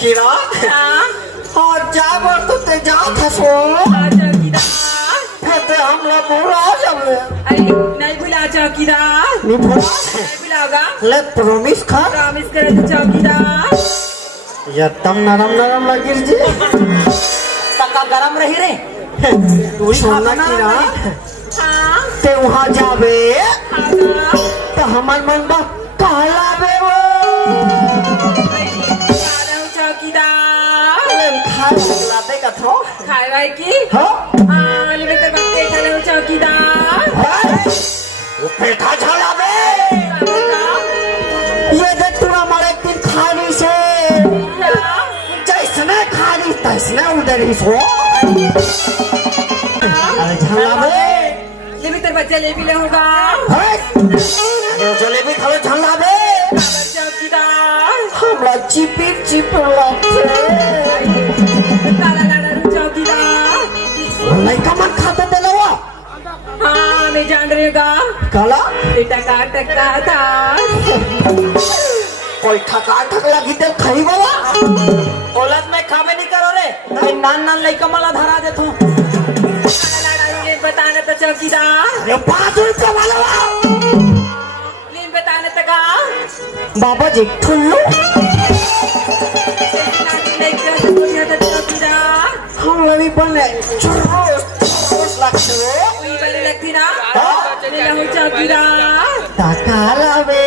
किरा और जाबर तो ते जा था सो फिर हम लोग बुरा जब नहीं भुला चौकीदार नहीं बुरा नहीं भुलागा ले प्रॉमिस खा प्रॉमिस करे तो चौकीदार या तम नरम नरम लगिर जी पक्का गरम रही रे तू सोना किरा हाँ ते वहाँ जाबे हाँ तो हमार मन बा कहला बे वो चौकीदार खाए लाते का थो खाए भाई की हाँ हाँ ले तो बच्चे खाने चौकीदार वो पेठा झाला बे ये देख तू हमारे एक दिन खाली से जैसने खाली तैसने उधर ही सो अरे झाला बे ले भी तेरे बच्चे ले भी ले होगा ये जलेबी खाओ झाला बे चौकीदार हमरा चिपिर चिपिर लगते ताला लाड़ा चौकीदार नहीं कमन खाता दे लो हाँ मैं जान रही हूँ काला टका टका था कोई ठका ठक लगी दे खाई बाबा औलाद में खावे नहीं करो रे नहीं नान नान लइका मला धरा देतो बताने तो चौकीदार अरे 5 रुपया वाला लीन बताने तक बाबा जी ठुल्लू चौकीदार हम लवी बने चुरोस लगते वही वाली लगती ना ले लो चौकीदार ताकाला बे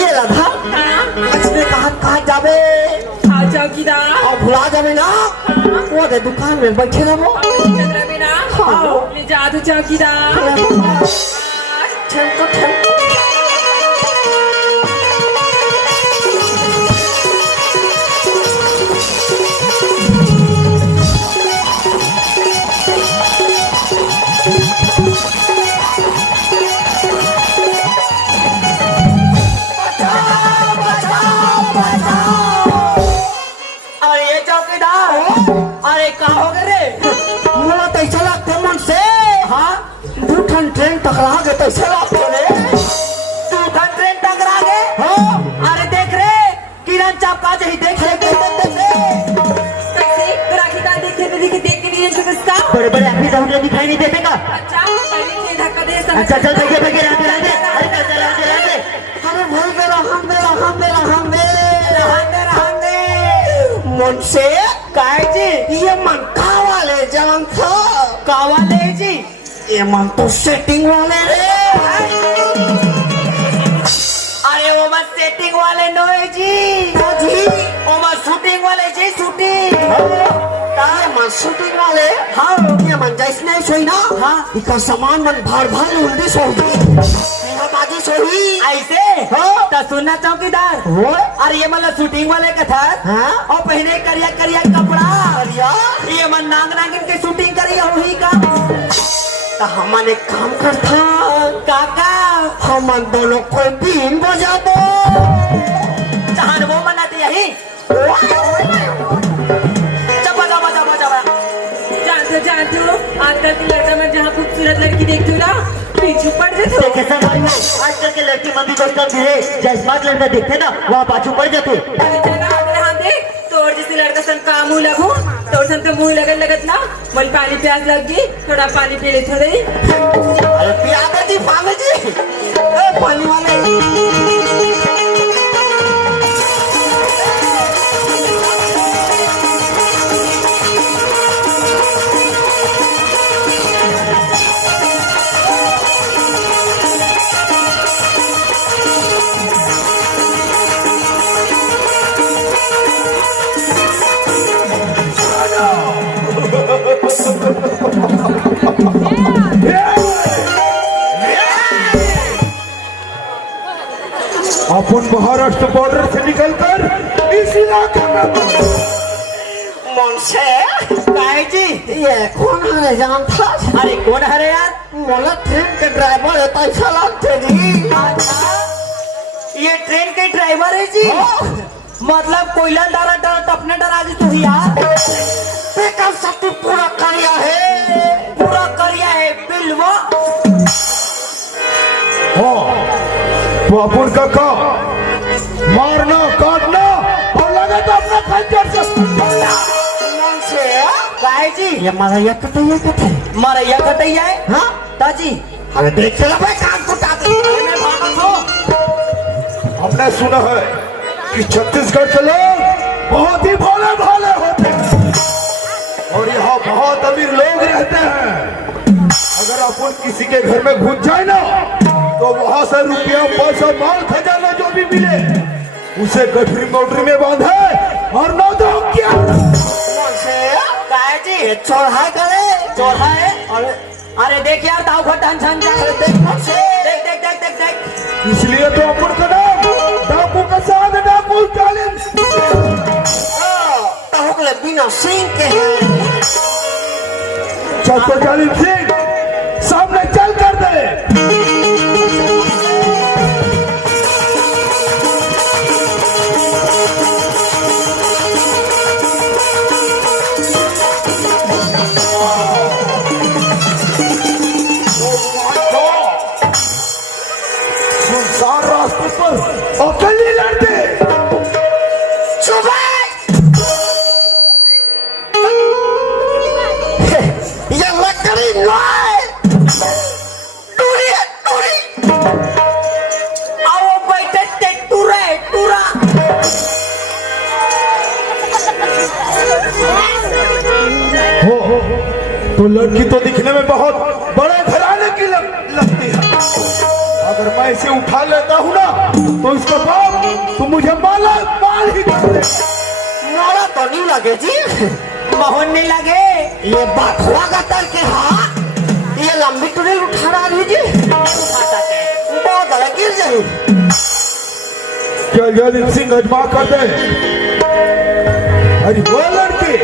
ये लधा इसमें कहाँ जाबे हाँ चौकीदार और भुला जाबे ना वो दे दुकान में बैठे ना वो चंद्रा में ना ले जा तू चौकीदार ठेल तो ठेल अरे कहाँ हो गए रे मुला तैसा लगते मन से हाँ 2 ठन ट्रेन टकरा गए तैसा लगते रे 2 ठन ट्रेन टकरा गए हाँ अरे देख रे किरण चापका जही देख रे राखी का देखते देख के लिए चुकस्ता बड़े बड़े ऑफिस हमने दिखाई नहीं देते का अच्छा पहले ये धक्का दे अच्छा चल भागे भागे रहते रहते अरे चल चल रहते रहते अरे भाई मेरा हम दे मन से काय जी ये मन का वाले जान था कावाले जी ये मन तो सेटिंग वाले रे अरे वो मत सेटिंग वाले नो है जी जी वो मत शूटिंग वाले जी शूटिंग ये मन शूटिंग वाले हाँ ये मन जैसने सोई ना हाँ इसका सामान मन भार भार उल्टी सोई बाजी सोई ऐसे हाँ तो सुनना चौकीदार वो अरे ये मतलब शूटिंग वाले का था हाँ और पहने करिया करिया कपड़ा अरिया ये मन नांग नागिन की शूटिंग करी वही का तो हमन एक काम करता काका हमन दोनों को बीन बजा दो चाहन वो मनाते यही चपा चपा चपा चपा जानते हो आजकल की लड़का में जहाँ खूबसूरत लड़की देखती हूँ ना पीछू पड़ जाते हो कैसा भाई आजकल के लड़की मंदी को कम है जैसे स्मार्ट लड़का देखते ना वहाँ बाजू पड़ जाते तोड़ जैसे लड़का सन का मुँह लगू तोड़ सन का मुँह लगन लगत ना मन पानी प्यास लग गई थोड़ा पानी पी ले थोड़े अरे पियादा जी पावे जी पानी वाले अपन महाराष्ट्र बॉर्डर से निकलकर इस इलाके में मन से काहे जी ये कौन है जान था अरे कौन है रे यार मोला ट्रेन के ड्राइवर है पैसा लगते जी ये ट्रेन के ड्राइवर है जी। मतलब कोयला डरा डरा टपने डरा जी तू यार। बेकम सत्ती पूरा करिया है, पूरा करिया है बिलवा। तो अपन का मारना काटना और लगे तो अपना खंजर से से काय जी ये मरैया कटैया कटे मरैया कटैया है। हाँ ताजी अरे देख चला भाई कान को टाके मैं भागत हो। हमने सुना है कि छत्तीसगढ़ के लोग बहुत ही भोले भाले होते हैं और यहाँ बहुत अमीर लोग रहते हैं। अगर अपन किसी के घर में घुस जाए ना तो वहां से रुपया पैसा माल खजाना जो भी मिले उसे गठरी मोटरी में बांधे और नौ दो क्या काय जी चौराहा करे चोरा है। अरे अरे देख यार दाव घटन छन जा देख से देख देख देख देख देख। इसलिए तो अपन का नाम डाकू का साथ डाकू जालिम ताहुकले बिना सिंह के हैं। चल तो जालिम सिंह सामने चल कर दे। सुनसान रास्ते पर अकेले लड़ते ये लकड़ी नहीं टूरी है टूरी। आओ बैठे ते टूरा है टूरा। हो तो लड़की तो दिखने में बहुत बड़े घराने की लगती है। अगर मैं इसे उठा लेता हूँ ना तो इसका बाप तो मुझे माल ही कर दे। मोड़ा तो नहीं लगे जी। मोहन नहीं लगे। ये बात हुआ कर के हाँ ये लंबी टूरी उठा रहा जी बहुत बड़ा गिर जाए। चल जल्दी सिंह अजमा कर दे। अरे वो लड़की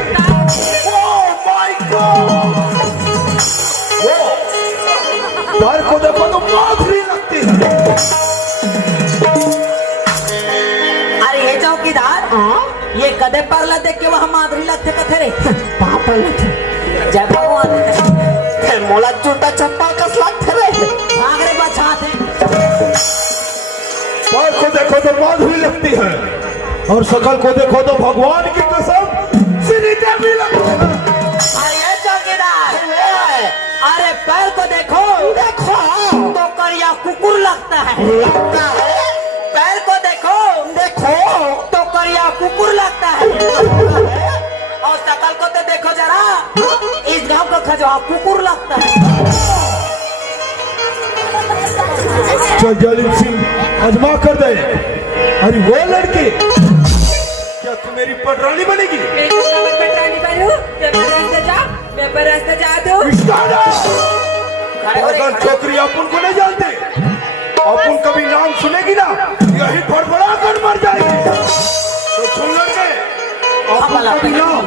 पैर को देखो तो माधुरी लगती है। अरे ये चौकीदार ये कदे परला देख के वहाँ माधुरी लगते कथे रे। पापा लगे जय भगवान मोला जूता चप्पल कस लगते रे। भाग रे बचाते। पैर को देखो तो माधुरी लगती है और शकल को देखो तो भगवान की कसम श्री देवी लगती है। अरे चौकीदार अरे पैर को देखो देखो तो करिया कुकुर लगता है। लगता है पैर को देखो देखो तो करिया कुकुर लगता है। और शकल को तो देखो जरा इस गांव का खजवा कुकुर लगता है। चल जालिम सिंह अजमा कर दे। अरे वो लड़की क्या तू मेरी पटरानी बनेगी? रास्ते जा दो। अगर छोकरी अपन को नहीं जानते अपन कभी नाम सुनेगी ना यही फड़फड़ा कर मर जाएगी। तो सुन लड़के अपन कभी नाम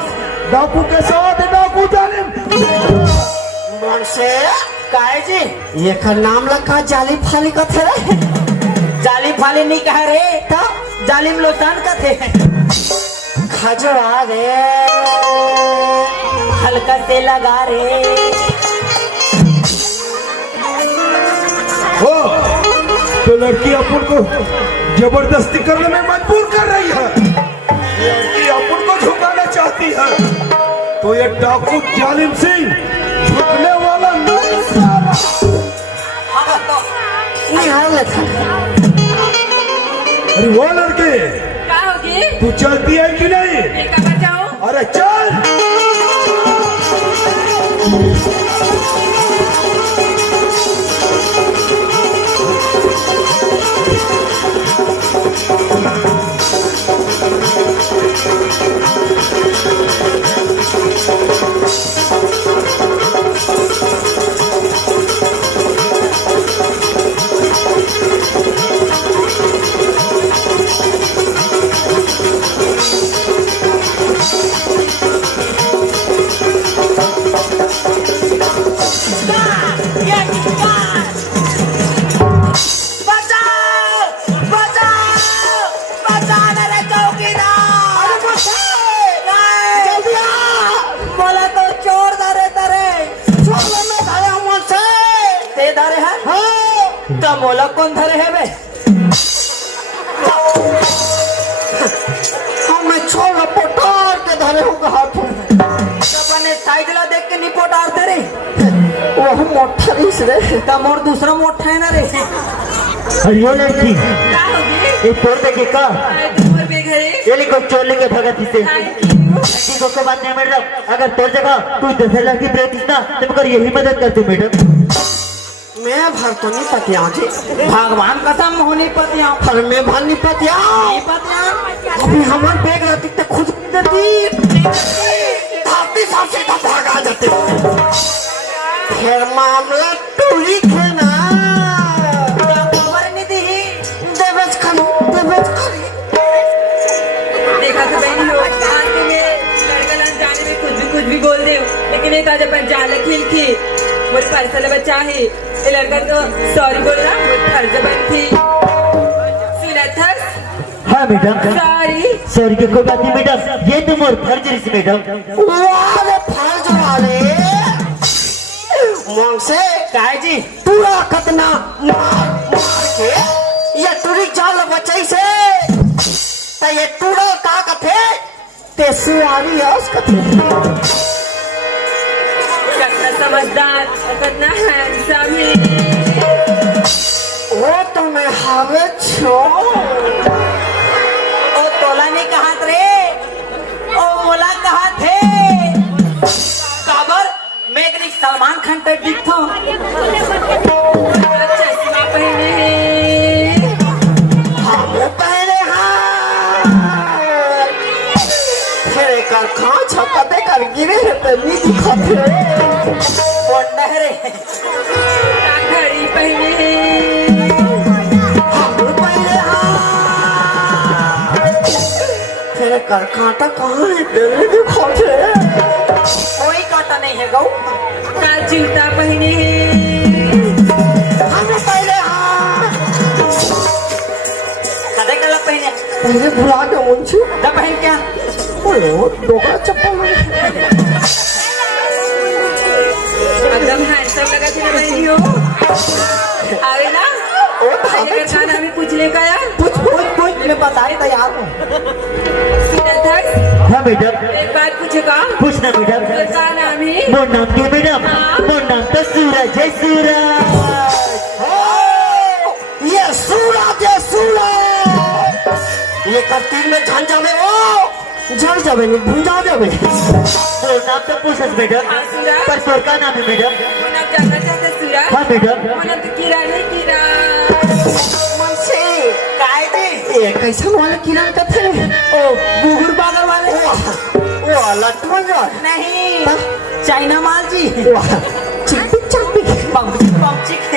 डाकू के साथ डाकू जालिम मन से काहे जी ये का नाम लगा जाली फाली का थे रे। जाली फाली नहीं कह रे तो जालिम लोटान का थे। खजवा रे हल्का से लगा रे। हो तो लड़की अपन को जबरदस्ती करने में मजबूर कर रही है। लड़की अपन को झुकाना चाहती है तो ये डाकू जालिम सिंह झुकने वाला नहीं साला। निहार लेता अरे वो लड़के क्या होगी? तू चलती है कि नहीं? ये कहाँ जाऊँ? अरे चल। बचाओ बचाओ मोला कौन धरे है बे? हमें छोड़ पोटार के धरे होगा हाथ में। अपने साइड ला देख के निपोट आरते रे। वो मोटा रिस रे। तब और दूसरा मोटा है ना रे। हरियो लड़की क्या होगी? एक तोड़ देखे का तुम्हारे बेघरे ये लिखो चोर लेंगे भगत इसे थैंक यू। किसी को बात नहीं मैडम अगर तोड़ जगह तू 10,000 की प्रेटिस ना तुम कर यही मदद करते मैडम मैं भर तो नहीं पतिया जी। भगवान कसम होनी पतिया। पर मैं भर नहीं पतिया। पतिया। अभी हमारे बैग रहती तो खुद देती। भागती साथी का भागा जाते। फिर मामला टूरी खे ना। खबर नहीं दी। देवज खाली। देखा तो बहनी हो आज तो मेरे लड़का लड़ जाने में कुछ भी बोल दे लेकिन एक आज अपन जाल खेल की वो पैसा बच्चा है ये लड़का तो सॉरी बोल रहा वो फर्ज बन थी सुना था हाँ मैडम सॉरी सॉरी की कोई बात नहीं मैडम ये तुम और फर्ज रिस मैडम वाले फर्ज वाले मोंग से काय जी पूरा कतना मार के ये टूरी जाल बचाई से तो ये टूड़ा का कथे ते सुआरी है उस कथे कितना समझदार और कितना हैंडसम है वो तो मैं हावे छो ओ तोला ने कहा रे ओ मोला कहा थे काबर मैं एक सलमान खान टाइप दिखता हूँ चश्मा पहने हम पहले फिर कर खां छपते कर गिरे है तो नहीं दिखाते बोंडा है रे घड़ी पहने हम पहले फिर कर कांटा कहाँ है तेरे दिखाते कोई कांटा नहीं है गौ का जूता पहने हम पहले कदे कला पहने पहले भुला के मुंशी तब पहन क्या दोगला चप्पल एकदम हैंडसम लगा थी ना बहनी हो आवे ना पहले का खाना भी पूछ ले गया कुछ मैं बताई तैयार हूँ सुना था हाँ मैडम एक बात पूछेगा पूछना मैडम का नाम है मोर नाम क्या मैडम मोर नाम तो सूरज है सूरज ये ये करतीर में झंझा में वो जल जावे नहीं भूंजा जावे मोर नाम तो पूछस मैडम हाँ, सूरज। पर तोर का नाम है मैडम मन अब जानना चाहते सूरज हाँ मैडम मन अब तो कीड़ा नहीं कीड़ा मन से काय जी ये कैसा वाले किरण का थे ओ बुगुर बागर वाले वो लट्टू जो नहीं चाइना माल जी वाह चिप्पी पमचिक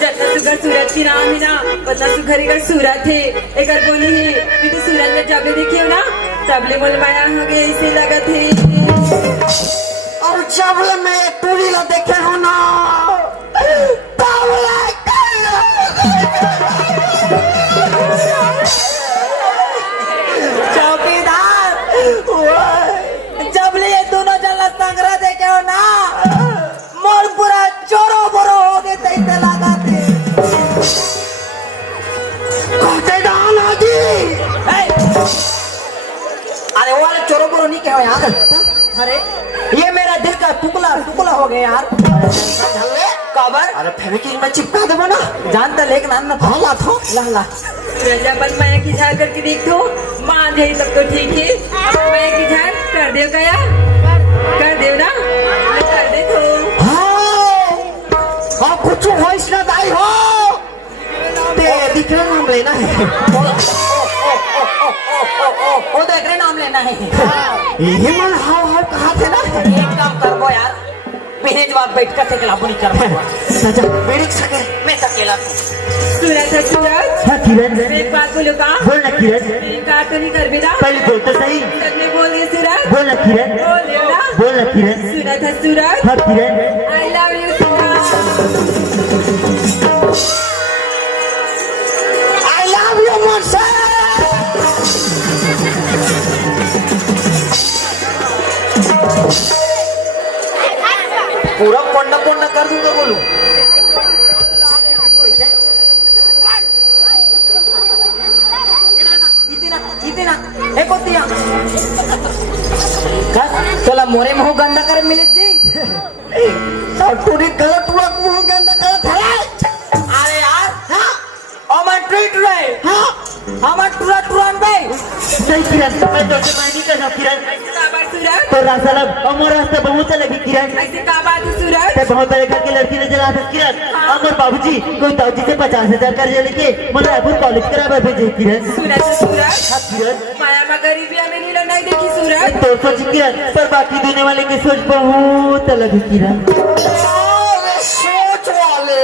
जतना सुगर सूरज की नाम है ना उतना सुगर एक सूरत है एक बोली है मैं तो सूरज में जब देखियो ना तबले बोल माया हो गए इसे लगा थे और जब मैं टूरी ला देखे हो ना चौकीदार जब ले ये दोनों जल्ला संग्रह देखे हो ना मोर पूरा चोरो बोरो हो गए तैसे लगाते कहते डाला जी अरे वो वाले चोरो बोरो नहीं कहो यार अरे ये मेरा दिल का टुकड़ा हो गया यार झल्ले कबर अरे फेविकिक में चिपका देबो ना जानता लेकिन अन्ना हाँ ला था ला सूरज अपन माया की झाड़ करके देख दो मान जाए तब तो ठीक है अपन माया की झाड़ कर दे गया कर दे ना कर दे तो हाँ कुछ वॉइस ना दाई हो ते दिखने नाम लेना है वो देख रहे नाम लेना है यही मन हाव कहा थे ना एक काम कर वो यार पहले जवाब बैठ कर से नहीं कर सजा मेरी सके मैं अकेला सूरज है सूरज हाँ किरण एक बात बोलो का बोल ना किरण का तो नहीं कर बेटा पहले बोल तो सही सबने बोल दिया सूरज बोल ना किरण बोल ना बोल ना किरण सूरज है सूरज हाँ Kiran I love you Suraj I love you मोसे पूरा पोंडा कर दूंगा बोलू को दिया चला मोरे मुंह गंदा कर मिले जी पूरी गलत हुआ मुंह गंदा कर था अरे यार हाँ अमन ट्रीट रहे हाँ अमन टुरान भाई नहीं किरण मैं तो नहीं कर रहा किरण ऐसे का बात सूरज तो रास्ता अमर रास्ता बहुत लगी किरण ऐसे का बात है सूरज ते बहुत बड़े घर की लड़की नजर आ सकती किरण अमर बाबूजी कोई ताऊजी से 50,000 कर्ज लेके मुझे रायपुर कॉलेज करावा भेजे किरण सूरज सूरज हाँ किरण माया में गरीबी हमें नीला नहीं देखी सूरज तो सोच किरण पर बाकी देने वाले की सोच बहुत अलग है किरण सोच वाले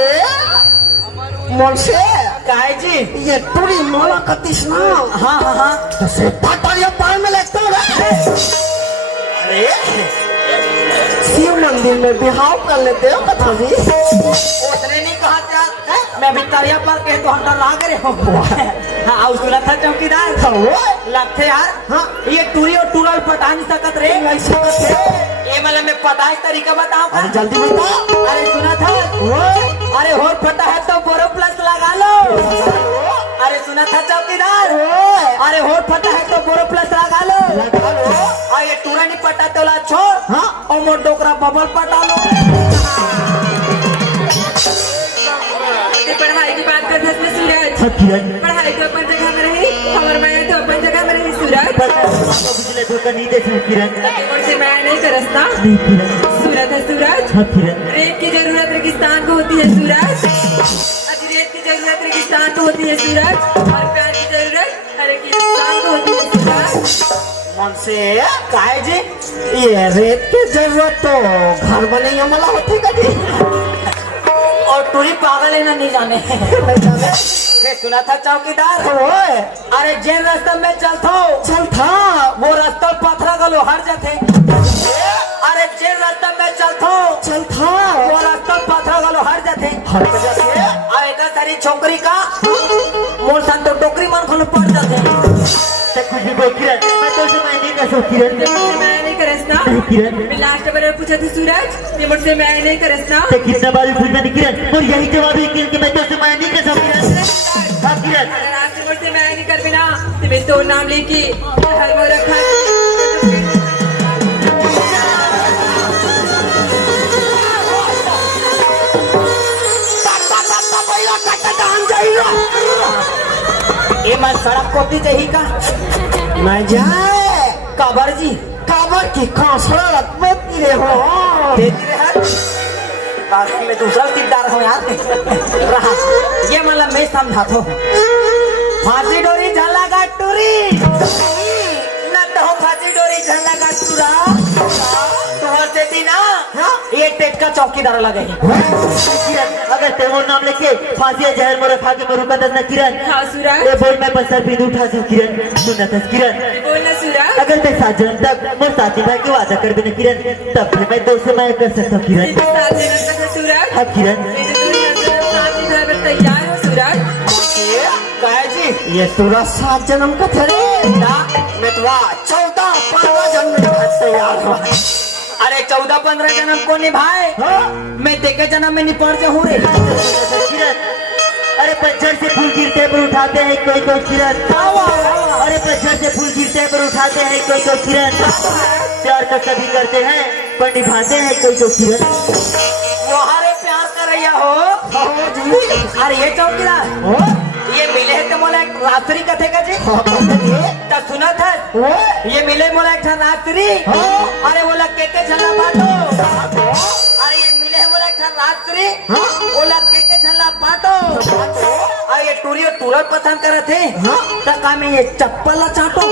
मुझसे काय जी ये पूरी मोला कतिस ना हाँ हाँ हाँ तो से पातालिया पार में लगता है अरे शिव मंदिर में बिहाव कर लेते हो कथा जी उसने नहीं कहा था मैं भिक्टोरिया पार्क के तो हंटा ला करे हो हाँ और सुना था चौकीदार लगते यार हाँ ये टूरी और टूरल पटा नहीं सकत रे ऐसा थे ये मतलब मैं पता है तरीका बताओ अरे जल्दी बता अरे सुना था अरे होर फटा है तो बोरो प्लस लगा लो अरे सुना था चौकीदार अरे होर फटा है तो बोरो प्लस लगा लो और ये टूरा नहीं पटा तो ला छोड़ हाँ और मोर डोकरा बबल पटा लो ये पढ़ाई की बात करते हैं सूरज हाँ किरण पढ़ाई तो अपन जगह में रही हमारे मैं तो अपन जगह में रही सूरज बाबूजी ने धोखा नहीं दे किरण और से मैं नहीं करसता नहीं किरण सूरज है सूरज हाँ किरण रेत की जरूरत रेगिस्तान को होती है सूरज अभी रेत की जरूरत रेगिस्तान को होती है सूरज और प्यार की जरूरत हर एक इंसान को होती है सूरज मन से काय जी ये रेत की जरूरत तो घर बने हमला होती कभी और टूरी पागल है ना नहीं जाने नहीं जाने ये सुना था चौकीदार ओए अरे जेन रास्ता में चलतो चल था वो रास्ता पथरा गलो हर जाते अरे जेन रास्ता में चलतो चल था वो रास्ता पथरा गलो हर जाते हर जगह से और एक सारी छोकरी का मोर संत तो टोकरी मन खोल पड़ जाते तक कुछ भी बोल किरण मैं तो मैं नहीं कर सकती किरण मैं नहीं करसता नहीं किरण मैं लास्ट बार पूछा थी सूरज ये मुझसे मैं नहीं करसता ते कितना बार भी पूछ मैंने किरण और यही जवाब है कि मैं तो मैं नहीं कर सकती किरण हाँ किरण अगर आज से मुझसे मैं नहीं कर बिना तो मैं तो नाम लेके हर वो रखा ये मैं सड़क को दी जही का मैं जाए काबर जी काबर की कांसड़ा रत्मे तेरे हो देती रहे बाकी में दूसरा तिरदार हो यार रहा ये मतलब मैं समझा तो फांसी डोरी झला का टूरी न तो फांसी डोरी झला का टूरा तुम्हारे से दीना ये टेक का चौकीदार लगे किरण अगर तेमोर नाम लेके फांसी है जहर मोरे खा के मरू का दस न किरण हाँ सूरज ये बोल मैं बसर भी उठा सकूं किरण सुना था किरण बोलना सूरज अगर मैं 7 जन्म तक मोर साथी भाई के वादा कर बिना किरण तब फिर मैं 2 से मैं कर सकता हूँ किरण मेरे साथ देना था सूरज हाँ किरण मेरे साथ में तैयार हो सूरज कहे जी ये तुरा 7 जन्म का थे ना मितवा 14-15 जन्म का तैयार हो अरे 14-15 जन्म को निभाए मैं देखे जन्म में निपट जाऊँ रे किरण अरे पत्थर से फूल गिरते पर उठाते हैं कोई किरण अरे पत्थर से फूल गिरते पर उठाते हैं कोई किरण प्यार तो सभी करते हैं पर निभाते हैं कोई किरण तुम्हारे प्यार करैया हो अरे ये चौकीदार ये मिले है तो मोला एक रात्रि कथे का जी तो सुना था ये मिले मोला एक रात्रि अरे बोला के झल्ला बाटो अरे ये मिले है मोला एक रात्रि बोला के झल्ला बाटो अरे ये टूरी और टूरल पसंद करे थे तो का मैं ये चप्पल चाटो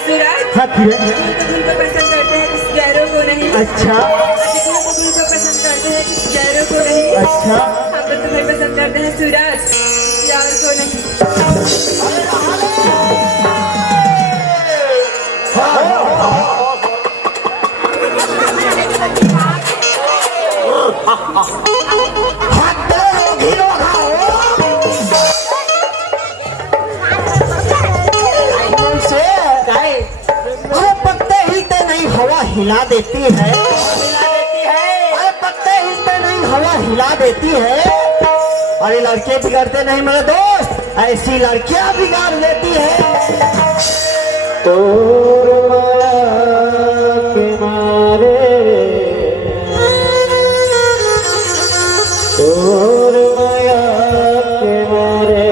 सूरज हाँ किरण धुन को पसंद करते हैं किस गैरों को नहीं अच्छा धुन को पसंद करते हैं किस गैरों को नहीं अच्छा हम तो तुम्हें पसंद करते हैं सूरज यार को नहीं पत्ते हिलते नहीं हवा हिला देती है अरे पत्ते हिलते नहीं हवा हिला देती है अरे लड़के बिगड़ते नहीं मेरे दोस्त ऐसी लड़कियां बिगाड़ देती है तोर माया के मारे तोर माया के मारे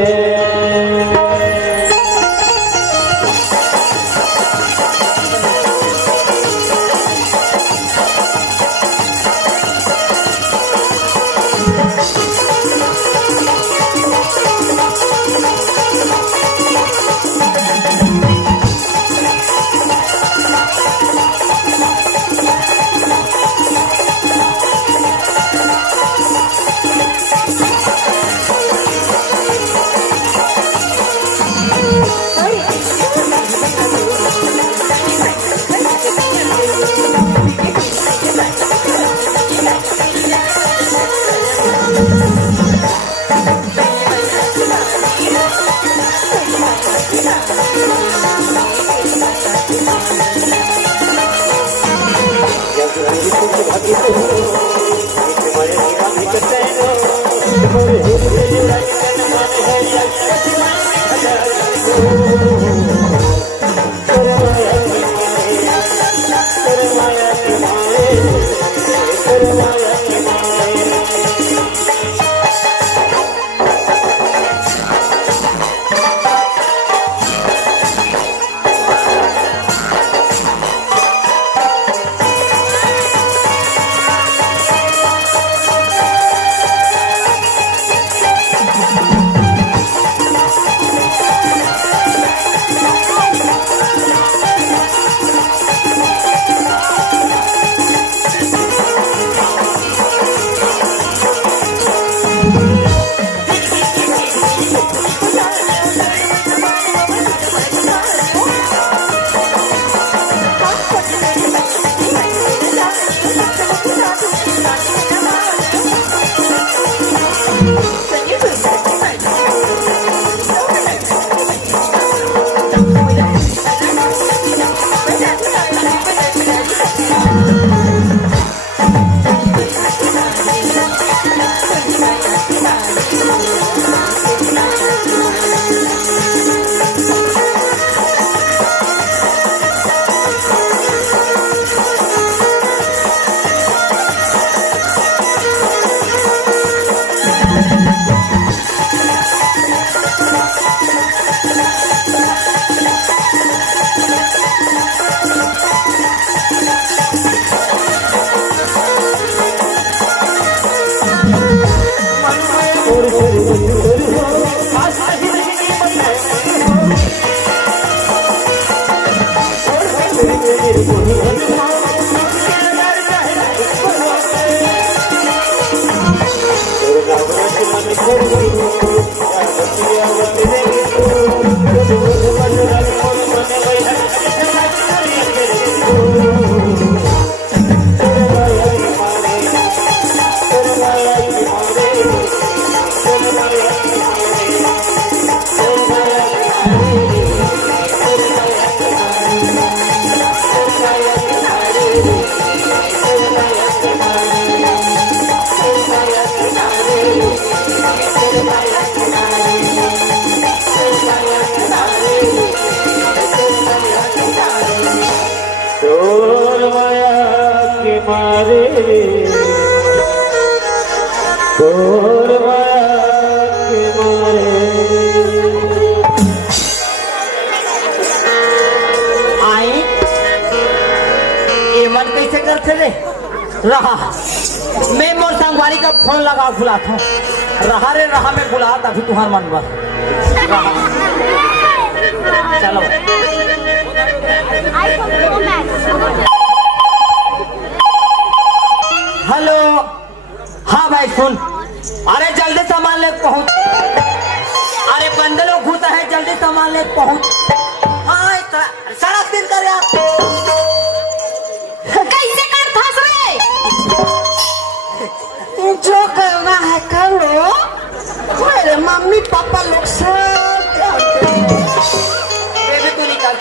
तोर माया के मारे तोर माया के मारे आई ये मन कैसे करते रे रहा मैं मोर संगवारी का फोन लगा बुला था रहा रे रहा मैं बुला तभी तुम्हार मन बा चलो हेलो हाँ भाई सुन अरे जल्दी सामान ले पहुंच अरे बंदलों घुसा है जल्दी सामान ले पहुंच हाँ सड़क दिन कर यार कैसे कर फंस रहे जो करना है करो मेरे मम्मी पापा लोग सब बेबी तू निकल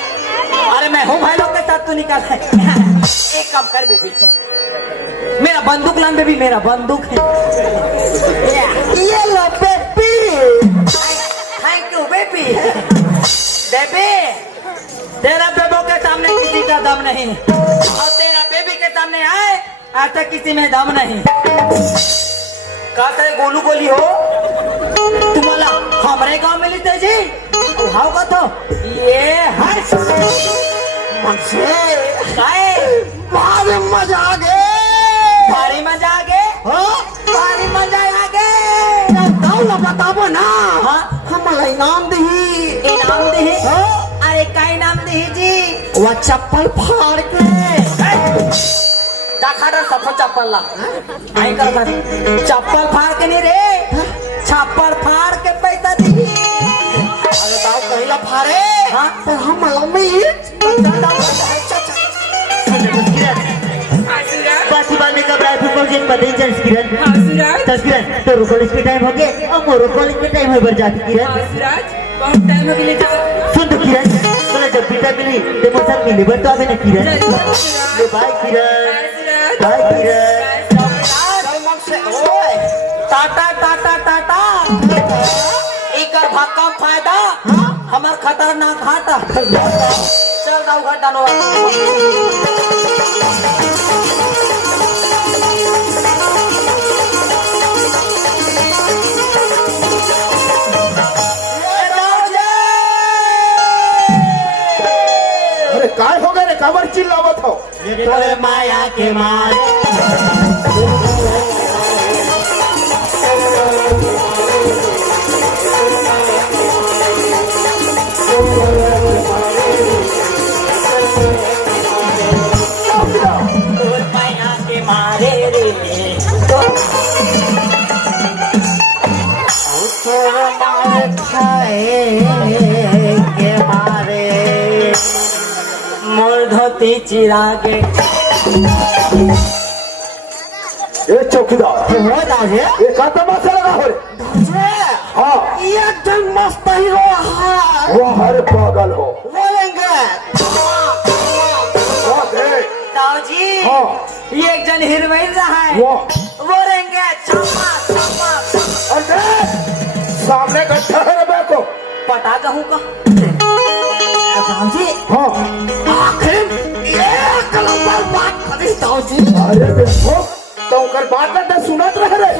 अरे मैं हूँ भाई लोग के साथ तू निकल एक काम कर बेबी मेरा बंदूक लान बेबी मेरा बंदूक है ये लो baby thank you baby baby तेरा बेबो के सामने किसी का दम नहीं और तेरा बेबी के सामने आए ऐसा किसी में दम नहीं। का करे गोलू गोली हो तुम्हाला हमारे गांव मिली थे जी हाउ का तो ये हर मनसे काय भारी मजा आ गए भारी मजा आ गए भारी मजा आ गए। दाऊला बताबो ना हाँ? हमारा इनाम दही इनाम दे अरे का इनाम दे जी वह चप्पल फाड़ के दाखा सब चप्पल ला आई कर चप्पल फाड़ के नहीं रे छप्पड़ फाड़ के पैसा दी। अरे दाऊ कहिला फाड़े हाँ? पर हम मम्मी बात ही बात में कब रायपुर पहुंचे पता ही चल किरण चल किरण तो कॉलेज के टाइम हो गए और मोरो कॉलेज के टाइम है बर जाती किरण बहुत टाइम हो गया सुन तो किरण बोला जब पिता मिली तो मोर साथ मिली बर तो अबे ना किरण ले बाय किरण बाय किरण टाटा टाटा टाटा एक भक्का फायदा हमार खतरनाक घाटा चल जाऊ घंटा नो अरे काय हो गए रे काबर चिल्लावत हो तोरे माया के मारे तोर माया के मारे रे तोरे मारे खाए के मारे मोर धोती चिरागे ए चौकीदार हो दाजे ये का तमाशा लगा हो रे हाँ ये एकदम मस्त हीरो है वो हर पागल हो बोलेंगे वाह दे ताऊ जी हाँ ये एक जन हीरोइन रहा है वाह वो रहेंगे छप्पा छप्पा अरे सामने गड्ढा है रे बेको पटा कहूँ का दाऊ जी हाँ आखिर एक नंबर बात करी दाऊ जी अरे बेको तो कर बात ना सुनत रह रे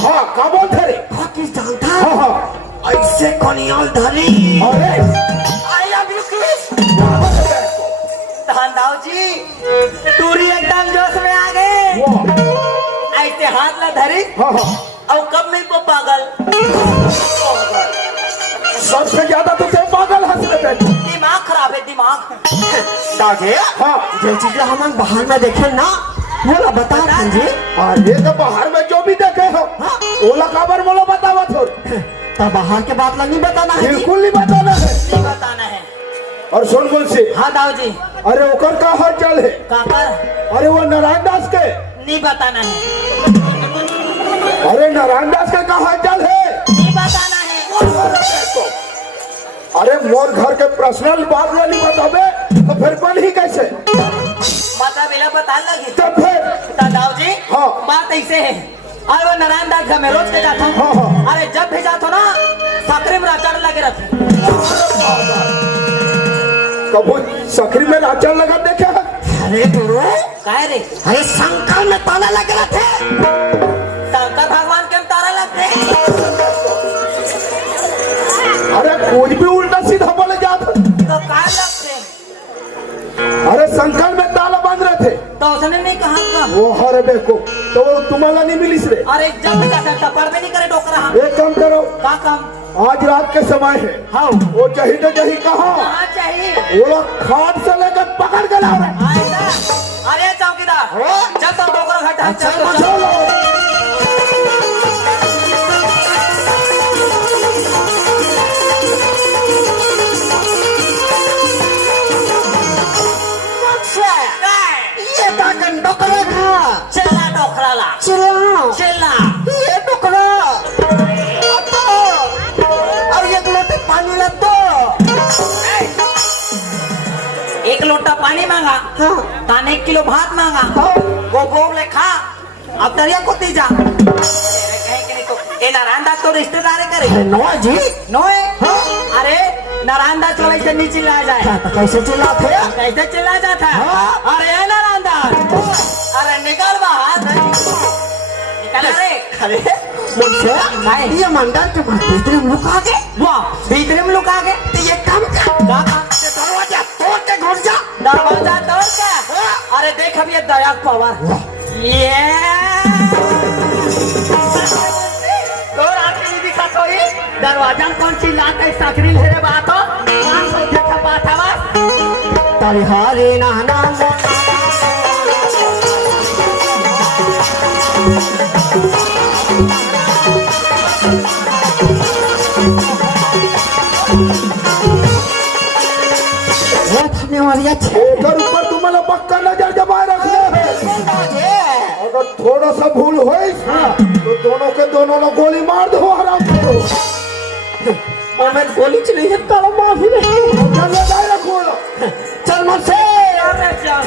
हाँ का बोल थे रे पाकिस्तान था हाँ हाँ ऐसे कनियाल धरी अरे आई लव यू किस दाऊ जी टूरी एकदम जोश में आ गए वाह ऐसे हाथ ला धरी हाँ हाँ और कब में को पागल सबसे ज्यादा तो ते पागल हंस रहे थे दिमाग खराब है दिमाग दाजे हाँ जो चीजें हम बाहर में देखे ना बोला बता जी अरे तो बाहर में जो भी देखे हो ओला काबर बोलो बतावत हो तब बाहर के बात नहीं बताना है जी। बिल्कुल नहीं बताना है नहीं बताना है। और सुन बोल से हाँ दाऊ जी अरे ओकर का हाल चाल है काकर अरे वो नारायण दास के नहीं बताना है अरे नारायण दास का हाल चाल है नहीं बताना है। अरे मोर घर के पर्सनल बात नहीं बताबे तो फिर बन ही कैसे मतलब इला बता लगी तो फिर दाऊ जी हाँ। बात ऐसे है अरे वो नारायण दास घर में रोज के जाता हाँ, हूँ हाँ। अरे जब भी जाता हूँ ना सकरी में अचार लगे रहते कबू सकरी में नाचर लगा देखे है अरे गुरु काहे रे अरे शंकर में ताला लग रहा थे शंकर भगवान के तारा लगते अरे कोई भी उल्टा सीधा बोले जात तो काहे लगते अरे शंकर में ताला बांध रहे थे तो उसने नहीं कहा का वो हरे देखो तो वो तुम्हारा नहीं मिली रे अरे जब भी जाता टपर भी नहीं करे डोकरा हम एक काम करो का काम आज रात के समय है हाँ वो चाहिए तो चाहिए कहा कहाँ चाहिए वो लोग खाट से लेकर पकड़ के ला रहे आएगा अरे चौकीदार चल तो डोकरा घटा चल चलो ये काकन डोकरा था चला डोकरा ला चिल्ला चला ये डोकरा और एक लोटे पानी ला दो एक लोटा पानी मांगा हाँ ताने 1 किलो भात मांगा हाँ। वो भोग ले खा अब दरिया को ती जा कहीं के नहीं तो ये नारायण दास तो रिश्तेदार करे अरे नो जी नोए हाँ। अरे नारायण दास को वैसे नहीं चिल्लाया जाए। तो कैसे चिल्लाते हैं? कैसे चिल्ला जाता है? हाँ। अरे नारायण दास, अरे निकल बाहर, निकल रे। अरे मुझसे ये मंडल तुम्हारे भीतर में लुका के, वाह, भीतर में लुका के तो ये काम कर दरवाजा तोड़ के घुस जा। दरवाजा तोड़ के। अरे देख अब ये दया पावर, ये और आके नहीं दिखा कोई दरवाजा में कौन सी लात है सकरी ले रे बात हो, कौन सा देखा बात है बस। तारी हारे ना ना वाली अच्छे उधर ऊपर तुम्हाला पक्का नजर जमाए रखना है। अगर थोड़ा सा भूल हो तो दोनों के दोनों ने गोली मार दो हराम करो। और मैं गोली चली है ताला माफी नहीं। चलो जाए खोलो। चल मुझसे अरे चल।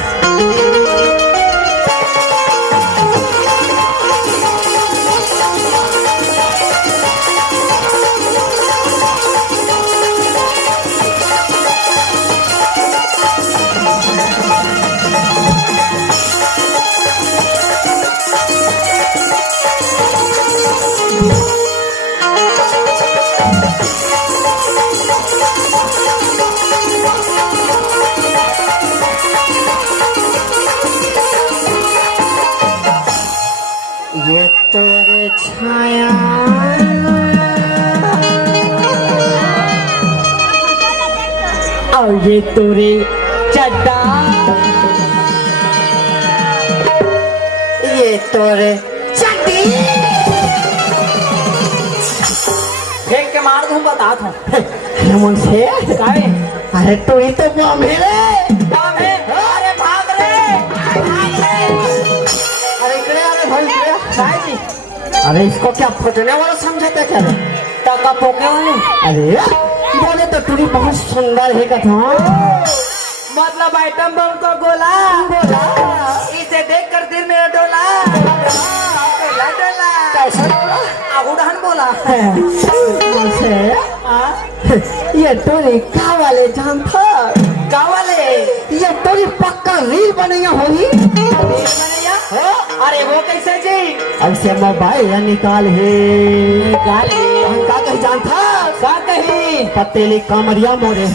ये तेरे छाया और ये तेरे चड्डा, ये तेरे चड्डी। फेंक के मार दूं बता था। अरे मुझसे काहे? अरे तू ही तो बम है रे। काम है? अरे भाग रे, भाग रे। अरे इकडे अरे भाई इकडे। काहे जी? अरे इसको क्या फटने वाला समझाता क्या रे? टका पोके वाले। अरे बोले तो तू बहुत सुंदर है कथा। मतलब आइटम बम को गोला, इसे देख कर दिल मेरा डोला, डोला डोला। कैसा बोला? आगुड़ान बोला। मुझसे ये टोरी का वाले जानता? गाँव वाले ये टोरी पक्का रील बनैया होगी। रील बनैया? अरे वो कैसे जी? अब से मोबाइल निकाल है, निकाल है। हम का कही जानता? का कही? पतेली कामरिया मोरे।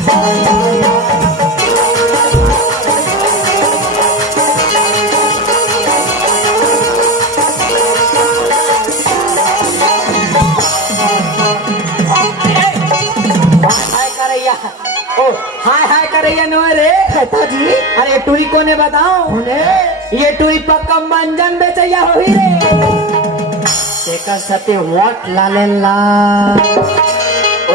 हाय करैया, ओ हाय हाय करैया नो रे। जी अरे टूरी कोने बताओ? उन्हें ये टूरी पक्का मंजन बेचैया होई रे। तेका सते वोट लाले ला,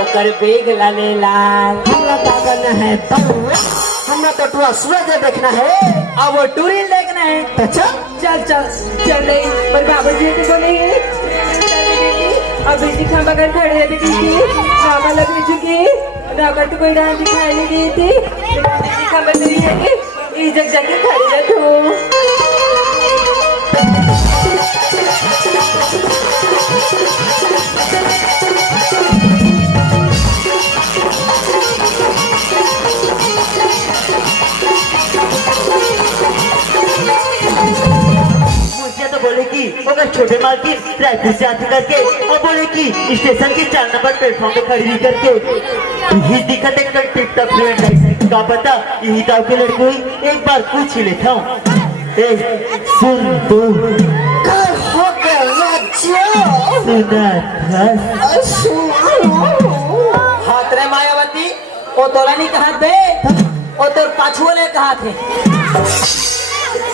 ओकर बेग लाले लाल। हमरा दागन है तब हमरा तो टुआ सूरज देखना है। अब वो टूरी देखना है। तो चल चल चल चल रही पर बाबा जी को बोलेंगे अब बिजली खंभा कर खड़े रहते थी, रामा लग चुकी रामा तो कोई राम दिखाई नहीं दी थी, बिजली खंभा नहीं है इस जग जाके खड़े रहे तो। मुझे तो बोले कि अगर छोटे मार्केट रायपुर से आते करके और बोले कि स्टेशन के 4 नंबर प्लेटफॉर्म पे खड़ी करके यही दिक्कत एक टिप टॉप फ्रेंड का पता यही गाँव के लड़के हुई एक बार पूछ ही लेता हूँ। सुन तो कर हो गया राज्य सुना हाथ रे मायावती ओ तोला नहीं कहा बे ओ तोर पाछुओ ने कहा थे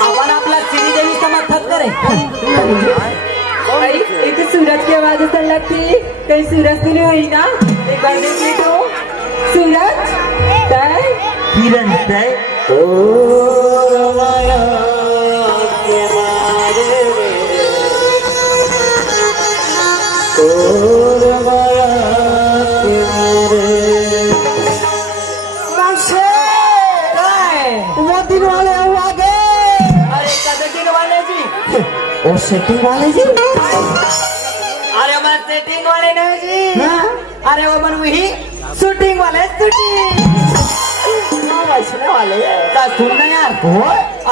अपन अपना श्री देवी समर्थक करे। एक सूरज की आवाज ऐसा लगती कहीं सूरज तो नहीं हुई ना, एक बार देखिए तो सूरज तय किरण तय वो दिन वाले आओ आगे। अरे कदे दिन वाले जी, और सेटिंग वाले जी अरे मैं सेटिंग वाले नहीं जी, हाँ? अरे वो मन वही शूटिंग वाले शूटिंग वैसने वाले का सुनना यार हो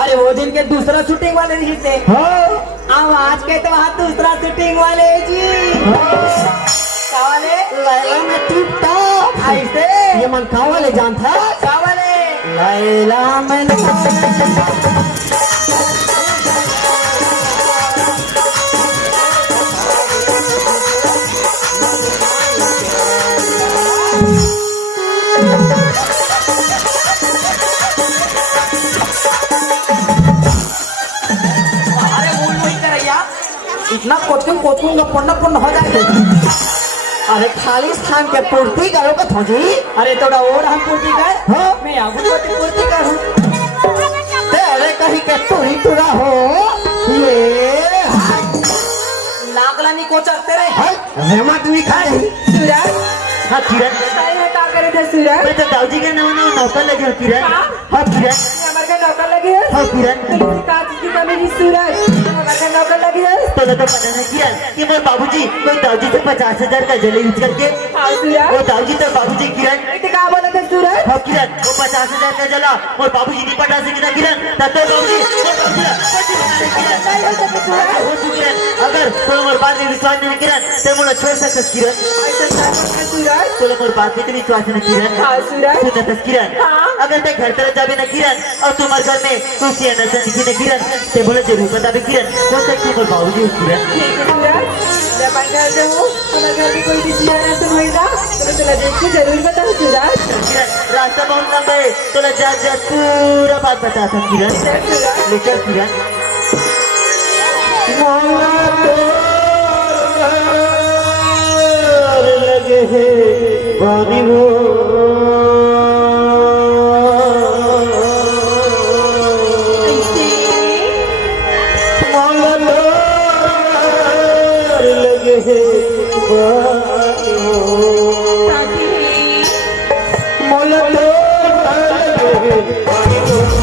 अरे वो दिन के दूसरा शूटिंग वाले नहीं थे अब आज के तो वहाँ दूसरा शूटिंग वाले जी क्या वाले लैला में टिप टॉप ऐसे ये मन का वाले जान था क्या वाले लैला में अरे मूल वही करैया इतना कोचिंग कोचिंग का पुण्य हो जाए अरे खाली स्थान के पूर्ति करो का थोड़ी अरे थोड़ा और हम पूर्ति कर हाँ। मैं आगू पूर्ति कर हूँ तेरे कहीं के तुरी तुरा हो ये नागला नहीं कोचकते रे हेमंत भी खा रही सूरज हाँ किरण काय है का करे थे सूरज मैं तो दाऊजी के नाम नौकर लगे हो किरण हाँ किरण ये हमारे का नौकर लगी है हाँ किरण तुम का चीज की कमी नहीं सूरज हमारे का नौकर लगी है तो तो पता नहीं किरण कि मोर बाबूजी कोई दाऊजी से 50,000 का जले यूज करके हाँ सूरज वो दाऊजी तो बाबूजी किरण इतने का बोला था सूरज हाँ किरण वो 50,000 का जला मोर बाबूजी नहीं पटा सके ना किरण तब तो बाबूजी हो तू किरण अगर तो मोर बात में विश्वास नहीं किरण तो मोला छोड़ सकते किरण ऐसा क्या करते सूरज तो मोर बात में तो विश्वास नहीं किरण हाँ सूरज तू नतस किरण हाँ। अगर ते घर तरफ जाबे ना किरण और तुम्हारे घर में खुशी है नसन दिखी ना किरण ते बोले जरूर बता भी किरण हो सकती है मोर बाबूजी हो किरण ठीक है सूरज जब मैं घर जाऊँ हमारे घर में कोई किसी आना तो होएगा तो मैं तुला देख के जरूर बता सूरज किरण रास्ता बहुत लंबा है तो ला जा पूरा बात बताता किरण सूरज ले चल किरण लगे है बानी हो लगे है बानी हो मोला लगे है बानी हो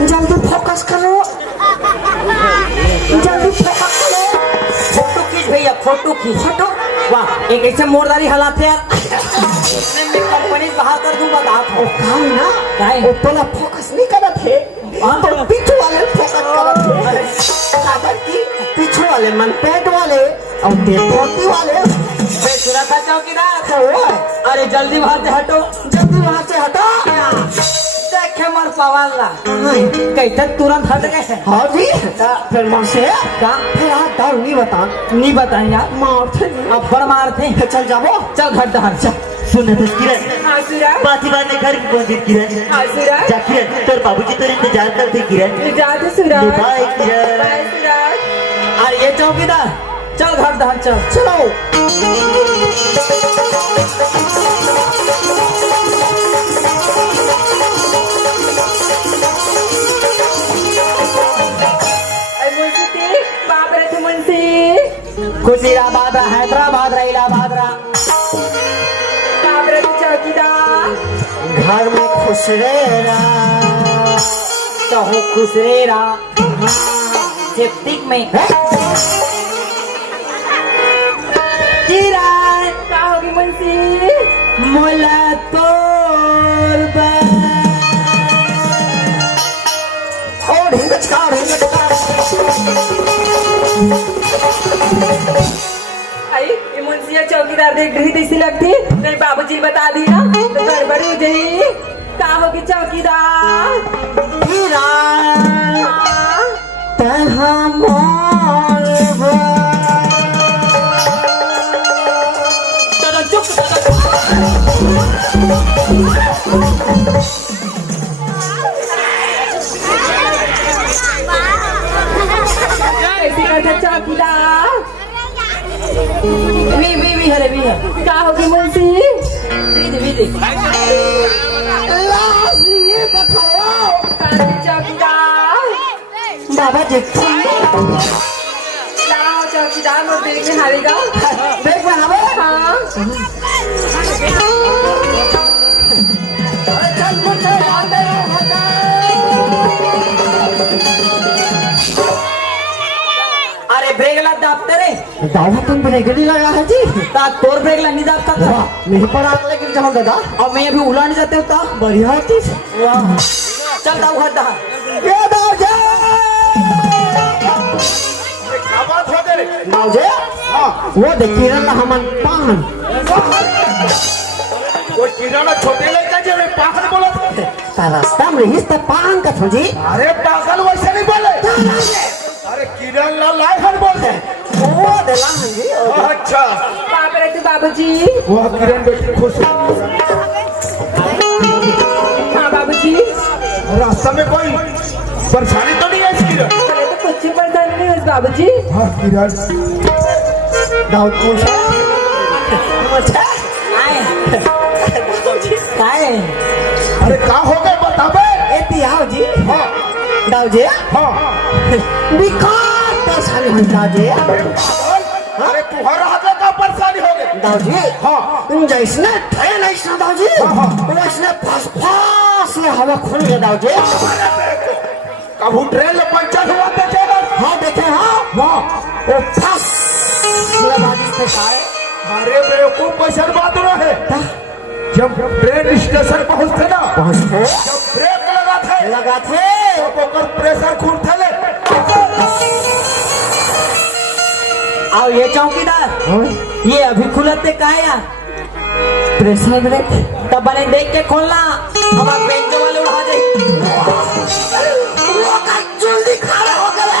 जल्दी फोकस करो, जल्दी फोकस करो। फोटो खींच भैया, फोटो खींच। फोटो वाह, एक ऐसे मोरदारी हालात है यार। मैं कंपनी बाहर कर दूंगा आप। ओ काम ना काहे? ओ तोला फोकस नहीं करत है, तो पीछे वाले फोकस करत है। सागर की पीछे वाले मन पेट वाले और ते धोती वाले। मैं सुना था चौकीदार। अरे जल्दी वहां से हटो, जल्दी वहाँ से हटा। देखे मर पवन ला कैसे तुरंत हट गए। हाँ जी, फिर वहाँ से क्या फिर आप डर नहीं बता, नहीं बताएं यार, मारते अब बड़ मारते। चल जाओ। चल घर दहर चल। सुन तो किरण, हाँ सूरज, बात ही बात में घर की पहुंची किरण। हाँ सूरज, जा किरण, तेरे बाबूजी तेरे इंतजार करते किरण। जाते सूरज। बाय किरण। बाय सूरज। अरे ये चौकीदार चल घर दहर चल। चलो। अरे मुंशी थी, बाप रे थे मुंशी। खुशीराबाद हैदराबाद इलाहाबाद बाप रे थे चौकीदार। घर में खुश रहना, कहूँ खुश रेरा सेप्टिक में किरण, क्या होगी मुंशी? मोला तोर और हिंगचकार हिंगचकार। आई ये मुंशिया चौकीदार देख रही थी, इसी लगती नहीं बाबूजी ने बता दी ना तो गड़बड़ी हो जाई। क्या होगी चौकीदार? किरण हाँ, तहा मोरबा। चुप कैसी करता चौकीदार? भी हरे भी है क्या होगी मुंशी? विधि लाश ये बताओ कांति चौकीदार, बाबा जी। लाओ चौकीदार मोर देख में हारेगा। देख बनावे। हाँ, चल मुझे आगे हटा। अरे ब्रेक ला दाबते रे दावा तुम ब्रेक नहीं लगा है जी। ता तोर ब्रेक ला नहीं दाबता था वाह, नहीं पर आग लेकिन जाओ दादा। और मैं अभी उला नहीं जाते होता। बढ़िया चीज। वाह चल दाऊ घर दहर। ये दाव जे। क्या बात हो गई? दाव जे। हाँ, वो देखिए ना हमन पान। कोई किराना छोटे लड़का जो है पागल बोला था। ता रास्ता में ही तो पान का थो जी। अरे पागल वैसे नहीं बोले। अरे किरण लाल बोलते। वो देला है जी। अच्छा, बाप रे थे बाबूजी। वह किरण बेटी खुश है। हाँ बाबूजी, रास्ता में कोई परेशानी तो नहीं है इस किरण? अरे तो कुछ ही परेशानी नहीं हुई बाबूजी। हाँ किरण, दाऊद खुश है। अच्छा। काहे अरे क्या हो गए बताबे? ए तिहाव जी। हाँ दाव जे। हाँ। बिकार परेशानी होता जे। अरे तुम्हारा हाथ में क्या परेशानी हो गई? दाव जी। हाँ तुम जैसने ट्रेन ऐसा दाव जी। हाँ। वैसने फास फास में हवा खुल गया दाव जी। कभी ट्रेन में पंचर हुआ देखेगा? हाँ देखे हाँ। हाँ। वो फास में बारिश से खाए। अरे बेवकूफ पैसा बात हो रहा है। जब ट्रेन स्टेशन पहुंचते ना, पहुँचते जब ब्रेक लगा थे लगा थे। तब ओकर प्रेशर खूब थले। आओ ये चौकीदार ये अभी खुलते का है यार? Pressure brake. तब बने देख के खोलना, हमारे बेंच वाले उड़ा जाए। जल्दी खड़ा हो गया।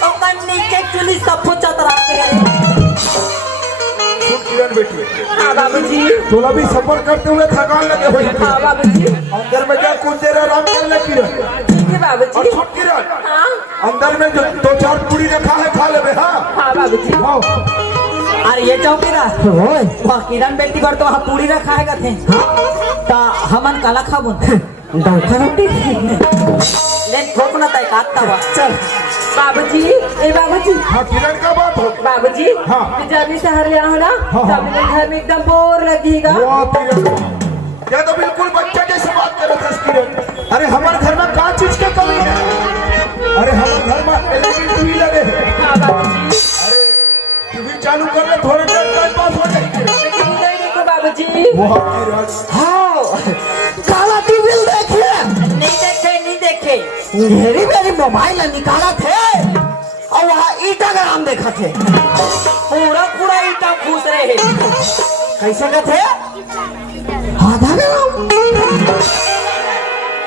तो मन नीचे चुली सब कुछ चतराते हैं। सुन किरण बेटी, हाँ बाबूजी। तोला भी सफर करते हुए थकान लगे हुए थे। हाँ बाबूजी। अंदर में जा कुछ देर आराम कर ले किरण। ठीक है और बाबूजी। सुन किरण, हाँ, अंदर में जो 2-4 पूरी रखा है खा ले बे। हाँ हाँ बाबूजी। हाँ। अरे ये चौकीदार ओए। वह किरण बेटी पर तो वहाँ पूरी रखा है कथे। ता हमन काला खाबुन दाव का रोटी। लेन ठोक ना तय काटता हुआ। चल। बाबूजी, ए बाबूजी। हाँ किरण का बात हो। बाबूजी, हाँ। जब भी शहर ले आओ ना, हाँ, हाँ। तब मेरे घर में एकदम बोर लगेगा। वाह किरण, ये तो बिल्कुल बच्चा जैसे बात कर रहा था किरण। अरे हमारे घर में क्या चीज अरे हमारे घर में एलईडी टीवी लगे हैं। हाँ बाबूजी। अरे टीवी चालू कर ले, थोड़ी देर टाइम पास हो जाएगी। लेकिन नहीं देखो बाबूजी। वहाँ की रात हाँ काला टीवी देखिए, नहीं देखे मेरी मेरी मोबाइल निकाला थे और वहाँ इंस्टाग्राम देखा थे। पूरा ईटा घूस रहे हैं। कैसे का थे? आधा ग्राम।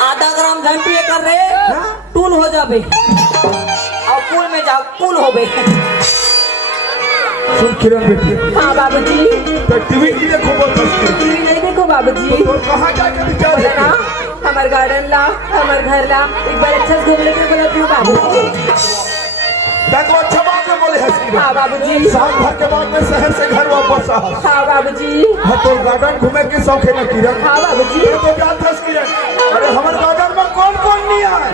आधा ग्राम घंटी कर रहे टून हो जाबे और पुल में जाओ पुल हो गए। सुन किरण बेटी, हाँ बाबूजी। तो टीवी नहीं देखो बहुत हंसते। टीवी नहीं देखो बाबूजी। तो कहाँ जाके विचार बोला ना है? हमारे गार्डन ला, हमारे घर ला, एक बार अच्छा से घूम लेते बोलती हूँ बाबूजी। देखो अच्छा बात में बोले हंस हाँ बाबूजी। साल भर के बाद में शहर से घर वापस आ। हाँ बाबूजी। हाँ तो गार्डन घूमे के शौक है ना किरण? हाँ बाबूजी। ये तो क्या था किरण? अरे हमारे गार्डन में कौन कौन नहीं आए?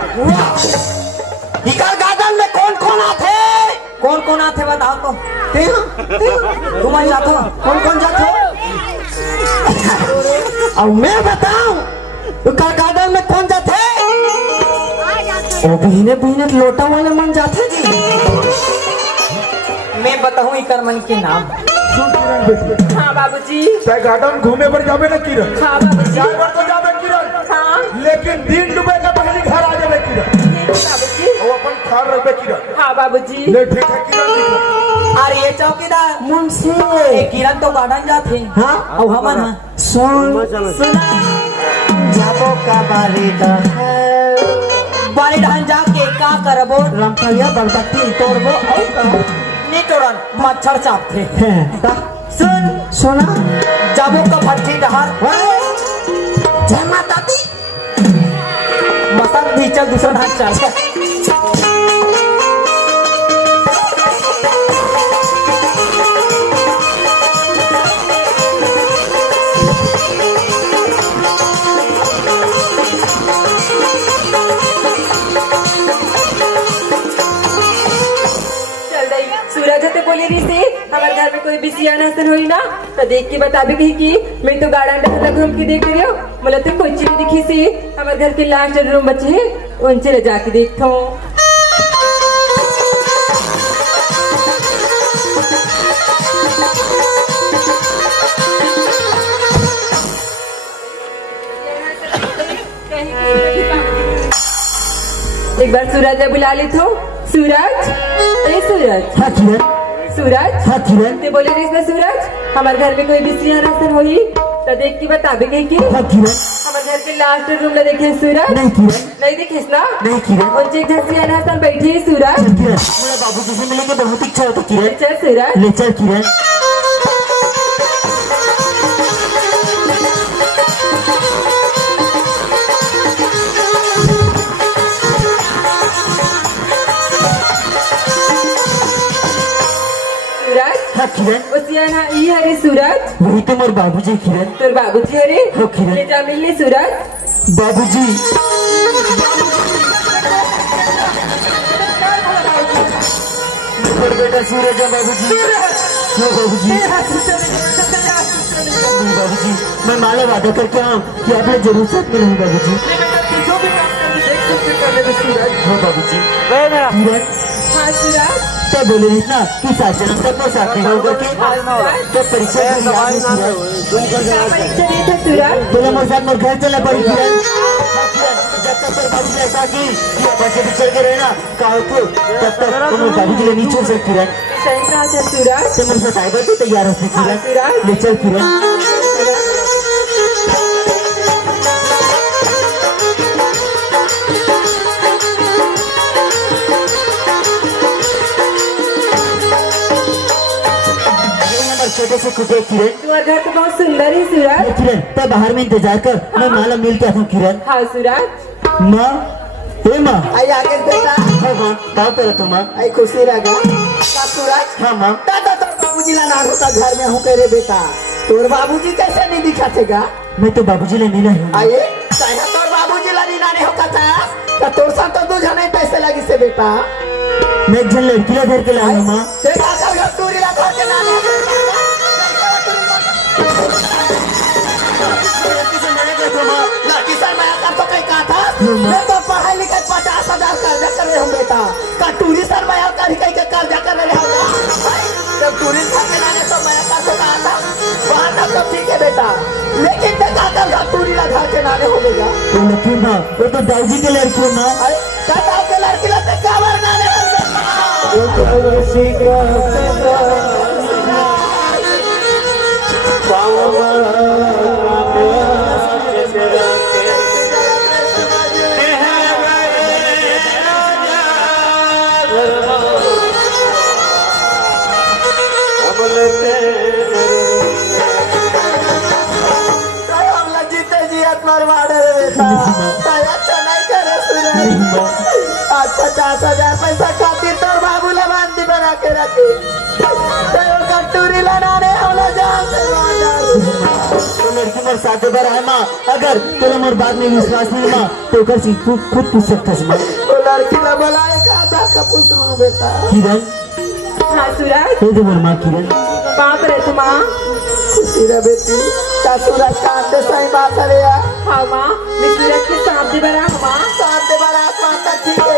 इकर गार्डन में कौन कौन आते? कौन आते बताओ तो। तुम जाते हो? कौन जाते? अब मैं बताऊं इकर गार्डन में कौन जाते? ओ बहिने लोटा वाले मन जाते जी। मैं बताऊं इकर मन के नाम। सुन किरण बेटी, हाँ बाबूजी। ते गार्डन घूमे पर जाबे ना किरण? हाँ बाबूजी। जाए पर तो जाबे किरण, हाँ लेकिन दिन डूबे के पहले घर आ जाबे किरण। बाबूजी। वो अपन खार रहे किरण। हाँ बाबूजी। ले ठीक है किरण, ठीक है। अरे ये चौकीदार मुंशी ये किरण तो गार्डन जाते हैं। हाँ और हमन सुना जाबो का बारीदा है बारी ढान जाके का करबो? रमकैया बरबट्टी तोड़बो और का नहीं तोड़न मच्छर चापते। है ता सुन सोना जाबो का भट्टी डहार जय माता दी। मसन भी चल दूसरा ढांच चल। चल दई सूरज तो बोली रही से हमारे घर में कोई भी सियाना हसन हुई ना तो देख के बता भी कही कि मैं तो गार्डन डहला घूम के देख रही हूँ। बोला तो कोई चीज दिखी से हमारे घर के लास्ट रूम बचे हैं उनसे ले जाके देखता हूँ। एक बार सूरज ने बुला ली तो सूरज ए सूरज हाँ किरण सूरज हाँ किरण ते बोले रही इसमें सूरज हमारे घर में कोई भी सियाना हसन हुई तो देख के बता भी गई कि हाँ किरण हमारे घर के लास्ट रूम में देखे सूरज नहीं किरण नहीं दिखिस ना नहीं किरण उनसे एक सियाना हसन बैठी है सूरज। चल किरण मेरा बाबूजी से मिलने के बहुत इच्छा होता किरण। चल सूरज ले चल किरण। सूरज हाँ किरण वो सियाना ई हरे सूरज वही तो मोर बाबूजी किरण। तोर बाबूजी हरे हो किरण। ले जा मिलने सूरज। बाबूजी मेरा बेटा सूरज है बाबूजी। हाँ बाबूजी नहीं बाबूजी मैं माला वादा करके आऊँ कि आप लोग जरूर साथ में रहूँ बाबूजी। हाँ बाबूजी किरण हाँ सूरज क्या बोले रही ना कि सात जन्म तक वो साथ में होगा के तो परीक्षा की याद में किरण क्या परीक्षा दिए थे सूरज? बोला मेरे साथ मेरे घर चला पड़ी किरण। हाँ, किरण, जब तक पर बाबूजी ऐसा की कि बच्चे बिछड़ के रहना कहा को तब तक तुम बाबूजी ले नहीं छोड़ सकती किरण। सही कहा था सूरज। तो मेरे साथ आएगा तो तैयार हो हाँ, किरण। ले चल किरण। छोटे से कुटे किरण। तुम्हारा घर तो बहुत सुंदर है सूरज। किरण तब बाहर में इंतजार कर मैं माला मिल के आता हूँ किरण। हाँ सूरज माँ हे माँ आई आगे बेटा हाँ माँ कहाँ पर है तुम माँ? आई खुशी रहेगा का सूरज। हाँ माँ दादा तोर बाबूजी ला ना होता घर में हूँ करे बेटा तोर बाबूजी कैसे नहीं दिखातेगा? मैं तो बाबूजी ले मिला हूँ। आइए चाहे तोर बाबूजी ला नी नाने होता था तोर साथ तो 2 जने पैसे लगी से बेटा। मैं एक जन लड़की ला घर के लाया हूँ माँ। देखा कर घर टूरी ला घर के नाने लड़की सर मैं कर तो कहीं कहा था मैं तो पढ़ाई लिखाई 50,000 कर्जा करे हूँ बेटा। बेटा, लेकिन देखा कर पूरी लगा के नाले हो गया। तो लकी माँ वो तो दाऊजी के लड़की है ना। अरे दादा के लड़की लगते काबर नाले हो अच्छा 10,000 पैसा खातिर तो बाबूला बांधी बना के रखी कटोरी लड़ाने वाला जान से तो लड़की मोर साथे बर है माँ। अगर तेरे मोर बात में विश्वास नहीं माँ तो कर सी तू खुद पूछ सकता है माँ। वो लड़की ने बुलाएगा आधा कपूस रू बेटा। किरण हाँ सूरज दे दे मोर माँ किरण। बाप रे तू माँ। खुशी रे बेटी का सूरज कांते सही बात है यार। हाँ माँ मैं सूरज के सामने बना हूँ माँ। शांति बड़ा आसमान तक ठीक है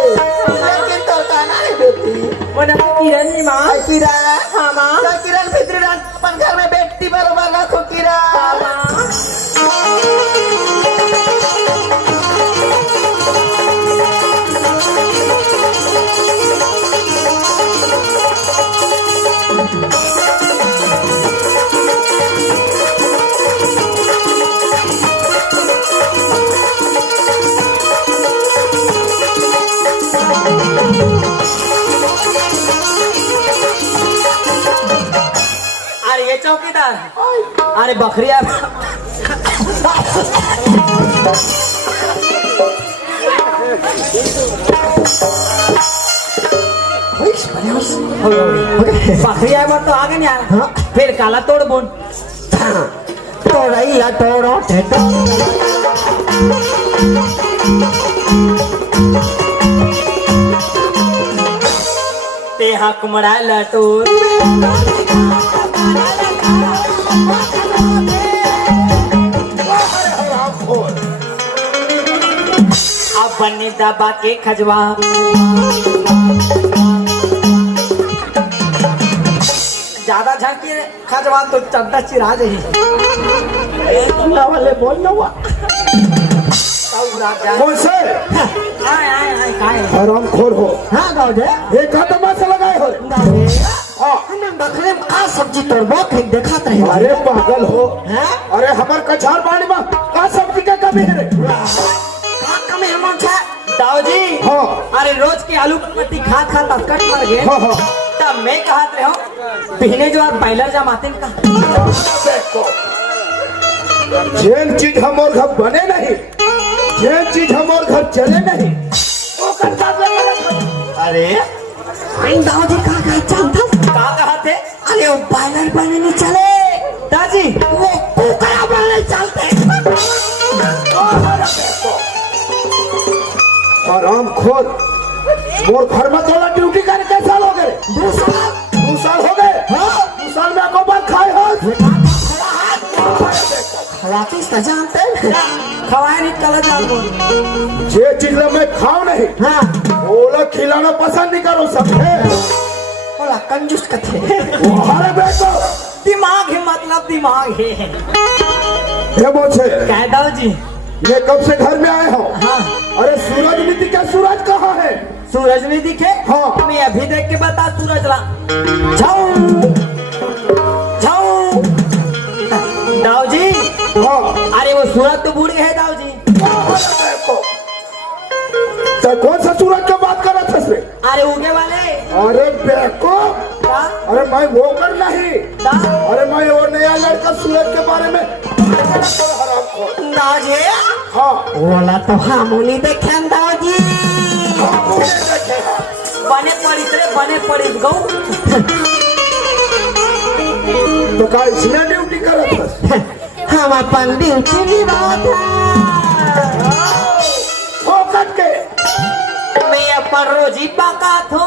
लेकिन तो कहना है बेटी वो ना किरण नहीं माँ। किरण हाँ माँ। तो किरण भित्री अपन घर में बेटी बरोबर रखो किरण। हाँ माँ। अरे ये चौकीदार अरे बकरिया बकरिया मत तो आगे नहीं आ रहा। फिर काला तोड़ बोन तो रही या तोड़ो ते हक मड़ा लटोर अब बन्नी दबा के खजवा ज्यादा झड़की खजवा तो चड्डा चिरा जाही। वाले बोल लो कौन से आए आए आए काहे हराम खोर हो। हाँ गाँव ये का तमाशा लगाए हो। हाँ हमें बकरे में का सब्जी तोड़बो कहीं देखा रहे। अरे पागल हो। हैं? अरे हमार कछार पानी में का सब्जी का कमी है रे। का कमी है मन छे दाऊ जी हाँ अरे रोज के आलू की पत्ती खा खा तस्कट मर गए। हाँ हाँ तब मैं कहत रहे हो पहले जो आप बाइलर जमाते का जेन चीज हमार घर बने नहीं जेन चीज हमार घर चले नहीं वो करता अरे दाऊजी का जानता का कहते अरे वो बायलर बने नहीं चले दादी वो कुकरा बने चलते। आराम खोर मोर घर में तोला ड्यूटी करे कैसे साल हो गए। 2 साल 2 साल हो गए। हाँ 2 साल में आपको बात खाए हो। खवाती सजाते खवाए नहीं कल जाओ जे चीज ला मैं खाओ नहीं हाँ ओला खिलाना पसंद नहीं करो समझे। बोला कंजूस कथे अरे बेटो दिमाग है मतलब दिमाग है ये मुझे कह दाऊ जी ये कब से घर में आए हो। हाँ अरे सूरज नहीं दिखा सूरज कहाँ है। सूरज नहीं दिखे हाँ। मैं अभी देख के बता सूरज ला जाओ जाओ दाऊ जी हाँ अरे वो सूरज तो बूढ़ गए दाऊ जी। तो कौन सा सूरज का बात कर रहा था इसमें। अरे उगे वाले अरे बेको का अरे मैं वो कर नहीं का अरे मैं वो नया लड़का सूरज के बारे में दाऊ जी हाँ बोला तो हमनी देखे दाऊजी बने पड़ी रे बने पड़ी गौ तो का इसने ड्यूटी कर रहा था। हम अपन ड्यूटी निभाते हो करके मैं अपन रोजी पका थो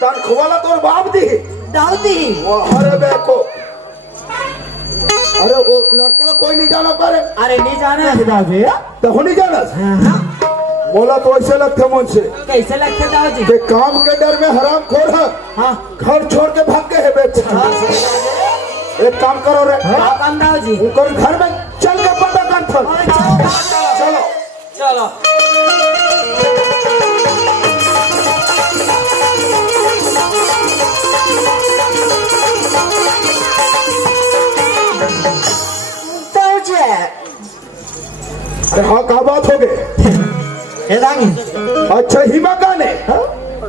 तनख्वाला तो बाप दी दाऊ जी वो अरे बेको अरे वो लड़का कोई नहीं जाना पारे। अरे नहीं जाना दाऊजी तो हो नहीं जाना बोला तो ऐसे लगते मुझसे कैसे लगते दाऊ जी। कि काम के डर में हराम खोर है हाँ घर छोड़ के भाग के है बेटा। एक काम करो रे, क्या काम दाऊ जी? उनकर घर में चल के पता कर थो। चलो चलो अरे हाँ, क्या बात हो गई? अच्छा ही मकान है।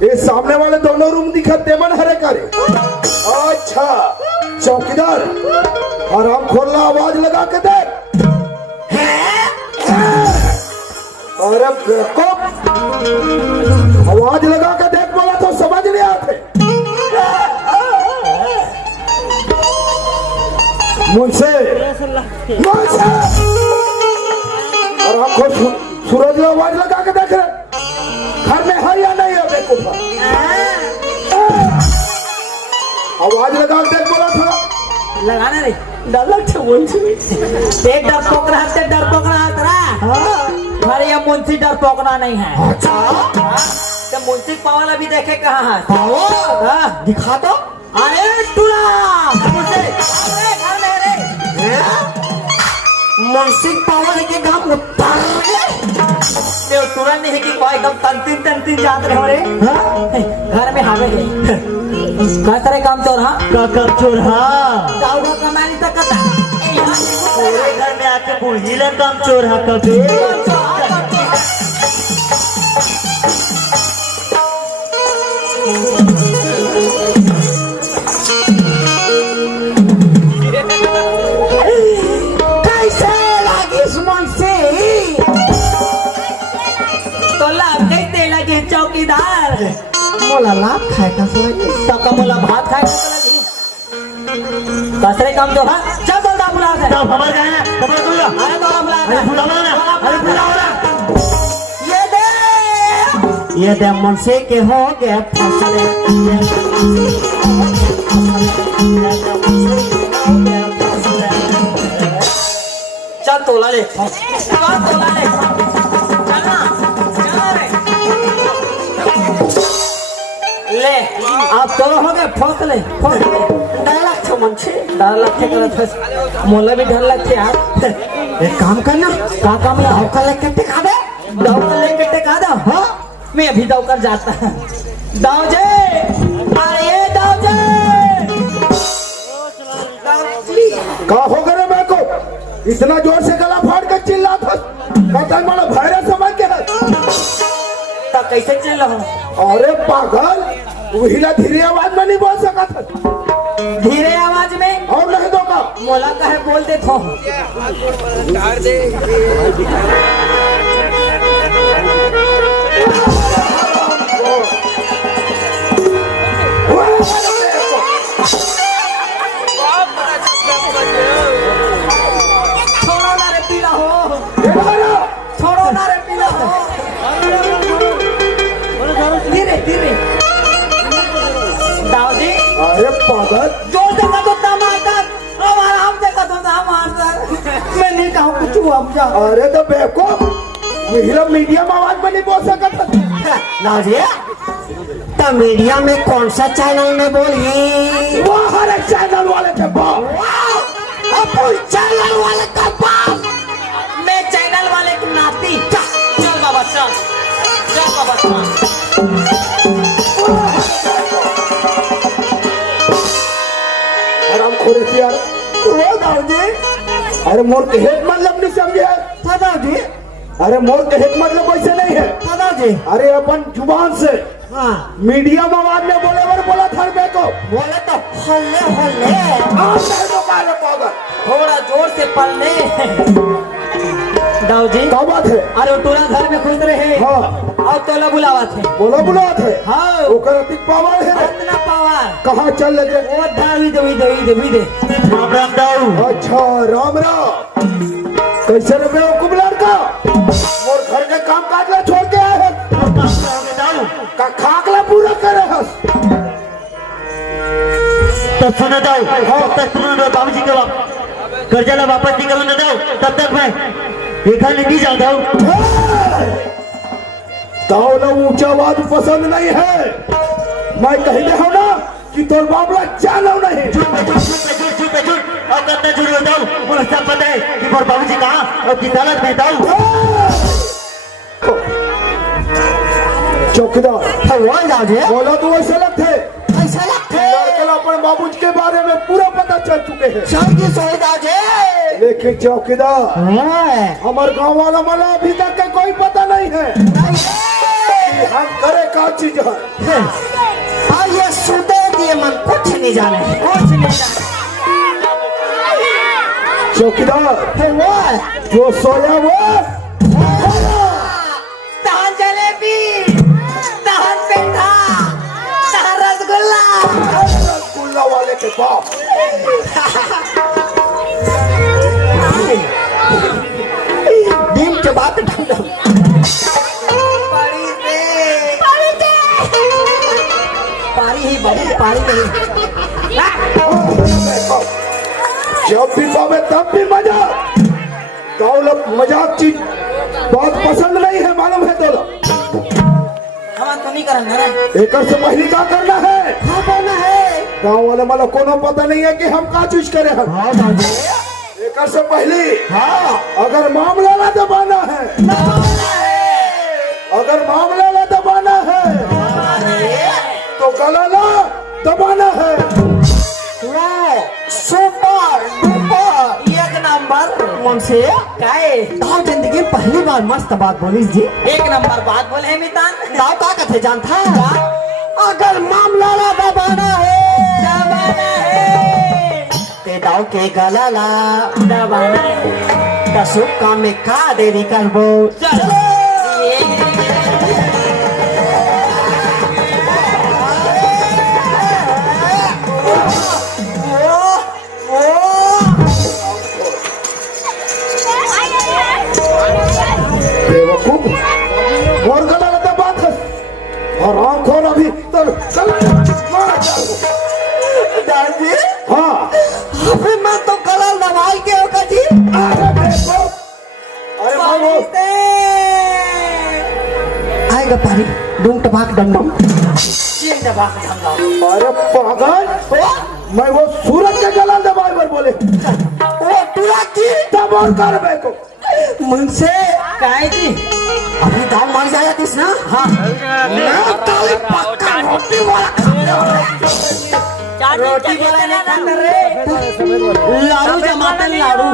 ये सामने वाले दोनों रूम दिखते मन हरे करे। अच्छा चौकीदार, आराम खोलना, आवाज लगा के दे। अरे बेवकूफ, आवाज लगा के देख बोला तो समझ नहीं आते। मुझसे और आपको सूरज में आवाज लगा के देख रहे घर में है या नहीं है? बेवकूफ, आवाज लगा के देख बोला था। लगाना रे डर से मुंशी ते डर पोकरा हाथ से डर पोकरा हाथ रहा। अरे ये मुंशी डर पोकरा नहीं है। अच्छा तो मुंशी पावल अभी देखे कहाँ है? हाँ, दिखा तो। अरे टूरा अरे घर में रे मुंशी पावर के गांव उत्तर ते तुरंत नहीं है कि कोई एकदम तंतीन जात रहो रे। घर में हावे है का तरह काम तो रहा का चोर हाँ दाऊदा कमानी तक कता पूरे घर में आके बुझिला काम चोर हा कबे। कैसे लागिस मुंशी? तो लाभ कैसे लगे चौकीदार? मोला लाभ खाए का सोच। तो कमला भात खाए तो लगी कसरे काम तो हाँ चल बोलता बुला दे। तब खबर गए हैं, खबर कोई ना। अरे तो बुला दे। अरे बुलाओ ना, अरे बुलाओ ना। ये दे मुंशी के हो गए फसले। चल तोला ले चल तोला ले चलना चल रे ले आप तोला हो गए फसले डर लगता मुंशी। डर लगते करत मोला भी डर लगते यार। एक काम करना, का काम है दाव का लेके दिखा दे। दाव कर लेके टेका दो। हाँ मैं अभी दाव कर जाता है। दाव जे अरे दाव जे का हो गए मेरे को? इतना जोर से गला फाड़ कर चिल्ला था, कहता है बड़ा भैरा समझ के है। तो कैसे चल रहा हूँ? अरे पागल, वहीला धीरे आवाज में नहीं बोल सका था। धीरे आवाज में और नहीं दो का मोला कहे बोल दे थो। छोड़ो ना रे पीला हो, छोड़ो ना रे पीला हो। धीरे धीरे दाऊ जी अरे पागल, जोर से का तो मारता अब आराम से का तो मारता। मैं नहीं कहूँ कुछ हुआ मुझे। अरे तो बेवकूफ, वहीला मीडियम आवाज में नहीं बोल सका था। नाजिया, तो मीडिया में कौन सा चैनल में बोली? वो हर एक चैनल वाले के बाप। अपन चैनल वाले का बाप। मैं चैनल वाले की नाती। चल बाबा चल, चल बाबा चल। आराम खोरे की यार। वो दाऊ जी, अरे मोर के हेत मतलब नहीं समझे। तो दाऊ जी, अरे मोर के हेत मतलब वैसे नहीं है। तो दाऊ जी, अरे अपन जुबान से हाँ मीडियम आवाज में बोले वर बोला था मेरे को। बोले तो हल्ले हल्ले। आप नहीं तो काले पागल। थोड़ा जोर से पढ़ने। दाऊ जी क्या बात है? अरे टूरा घर में खुश रहे हाँ और तोला बुलावा थे। बोलो बुला थे। हाँ ओकर अतिक पावर है रे। इतना पावर कहाँ चल लगे? वो धावी दे राम राम दाऊ। अच्छा राम राम। कैसे रे बेवकूफ लड़का, मोर घर के काम काज ला छोड़ के आए हैं। दाऊ का खाकला पूरा करे हस। तो सुनो दाऊ, तब तक सुनो बाबूजी के कर्जा ला वापस निकलो ना दाऊ, तब तक मैं देखा नहीं जाऊँ दाऊ। ताऊ ना ऊंचा आवाज पसंद नहीं है। मैं कह दे हूं ना, कि तोर बाबला जानो नहीं। झूठ पे झूठ और कितना झूठ बताऊं? मुझे सब पता है कि मोर बाबूजी कहाँ और किस हालत में बताऊं? चौकीदार भगवान जाओ जी बोला तू ऐसे लगते ऐसा लगता लड़के अपने बाबूजी के बारे में पूरा पता चल चुके हैं। शादी सोई जाओ जी लेकिन चौकीदार हमारे गांव वाला मला अभी तक के कोई पता नहीं है कि हम करे का चीज है। ये सुते दिए मन कुछ नहीं जाने चौकीदार जो सोया वो तहन जलेबी, तहन पेठा, तहन रसगुल्ला। रसगुल्ला वाले के बाप। दिन के बाद ठंडा पारी नहीं जब भी पावे तब भी मजा। गाँव लोग मजाक चीज बहुत पसंद नहीं है, मालूम है तो लोग। हम तो नहीं करना है। एक से पहली क्या करना है? गाँव वाले वाला कोनो पता नहीं है कि हम का चीज करे हम। एक से पहली अगर मामला ना दबाना है, अगर मामला ना दबाना है तो गला ना दबाना है। सुपर डुपर एक नंबर मन से काहे? दाव जिंदगी में पहली बार मस्त बात बोली जी। एक नंबर बात बोले है मितान। दाव का कथे जानता अगर मामला ना दबाना है ते दाव के गला ला दबाना है शुभ काम में का देरी करबो। चलो बेवकूफ और गला ना दबात है और आंखों ना भी तो गला मार डालो। दादी हाँ अबे मैं तो गला दबाई के होगा जी। अरे बेवकूफ, अरे मानो आएगा पारी डूम टपाक डम डम। अरे पागल, मैं वो सूरज के गला दबाए पर बोले वो टूरा की दबा कर बेको। मुझसे काहे जी? अभी दाव मर जाया किस ना। हाँ मैं कल पक्का रोटी वाला खाने वाला। रोटी वाला नहीं खाता रे। लाड़ू जमाते लाड़ू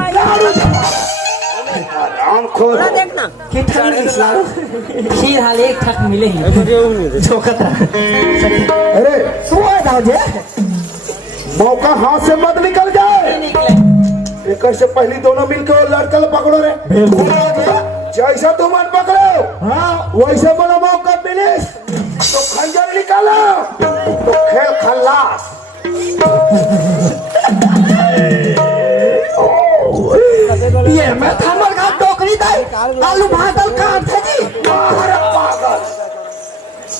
आंखों देखना कितना मिस लाड़ू खीर हाल एक ठक मिले ही। झोकत अरे सुआ दाव जे मौका हाथ से मत निकल जाए। निकले एक से पहली दोनों मिलकर वो लड़का पकड़ो रे। जैसा तुम मन पकड़ो वैसे बड़ा मौका मिले तो खंजर निकालो तो खेल खल्लास। ये मैं थमर का टोकरी दे आलू भातल काट थे जी। अरे पागल,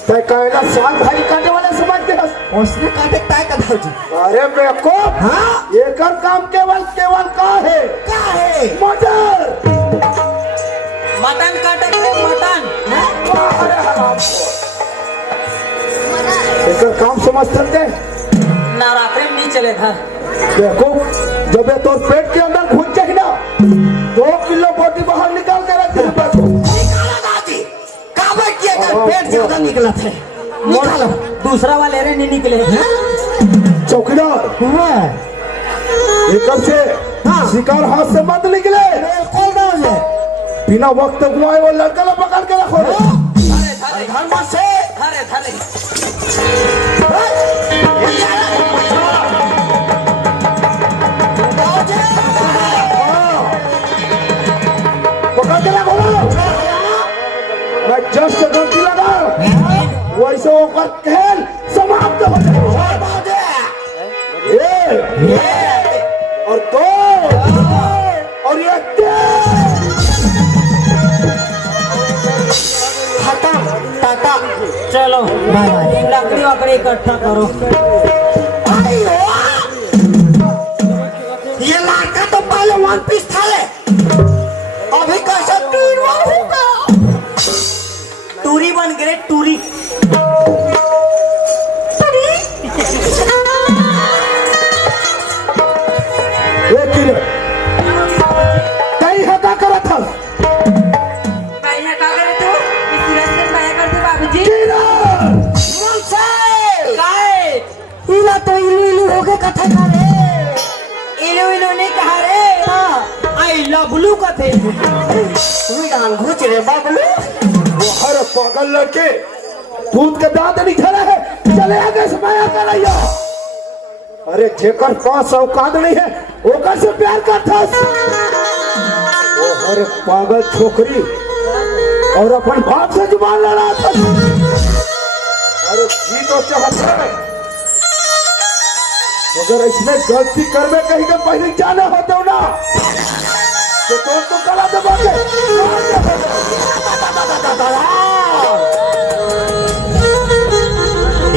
तय कहेगा साल भाई काटे वाले समझ के हंस। उसने काटे तय का दाव जी। अरे बेवकूफ, हाँ एकर काम केवल का है मटर। मटन काटे मटन। अरे हरामखोर, एकर काम समझ सकते? नवरात्रि में नहीं चले था। देखो जब ये तो पेट के अंदर घुस जाए ना 2 किलो बोटी बाहर निकाल के रख दे को। निकाला दादी काबे किया कर पेट ज्यादा निकला थे निकालो। दूसरा वाले रे नहीं निकले। चौकीदार एकर से शिकार हाथ से मत निकले। कौन दाव जे बिना वक्त घुमाए वो लड़का ला पकड़ के रखो रे। धर्म से धरे धरे पकड़ के रखो। मैं जस्ट गलती लगा वैसे वो खेल समाप्त हो जाए। और 2 और ये 3 खत्म टाटा। चलो बाय बाय। लकड़ी वकड़ी इकट्ठा करो। ये लड़का तो पहले 1 पीस था ले अभी कैसे टूरी होगा। टूरी बन गए टूरी। टूरी बाबूजी किरण काय इला तो इलू इलू होके कथे करे इलो इलो नहीं कहा रे आई लवलू कथे तू गान घुच रे बाबलू वो हर पागल लड़के दूध के दांत नहीं खड़े है चले आगे से माया करैया अरे जेकर पास औकात नहीं है ओकर से प्यार करता वो हर पागल छोकरी और अपन बाप से जुबान लड़ा था अरे जी तो चाहता है अगर इसमें गलती कर में कहीं का पहले जाना होता हो ना तो गला दबा के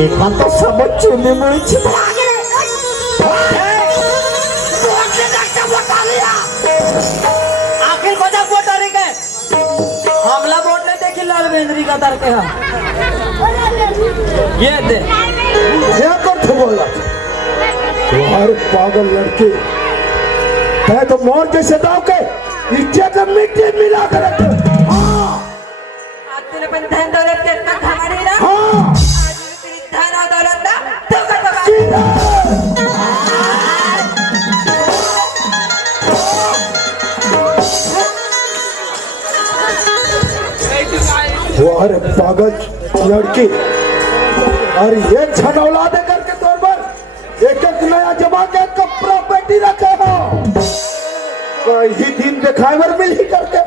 एक बात तो समझ चुने में छिपा आखिर को जब वोट आने के हमला वोट ने देखी लाल बेंद्री का दर के ये दे क्या कर बोला तुम्हारे पागल लड़के है तो मोर जैसे दाव के इज्जत में मिट्टी मिला कर रखे तेरे पण धन दौलत के इतना खाना नहीं ना हाँ आज तेरी धन और दौलत ना तो कर बाबा वो अरे पागल लड़की और ये छनौला दे करके तौर पर एक एक नया जमा के कपड़ा पेटी रखे हो कई दिन दिखाए पर मिल ही करके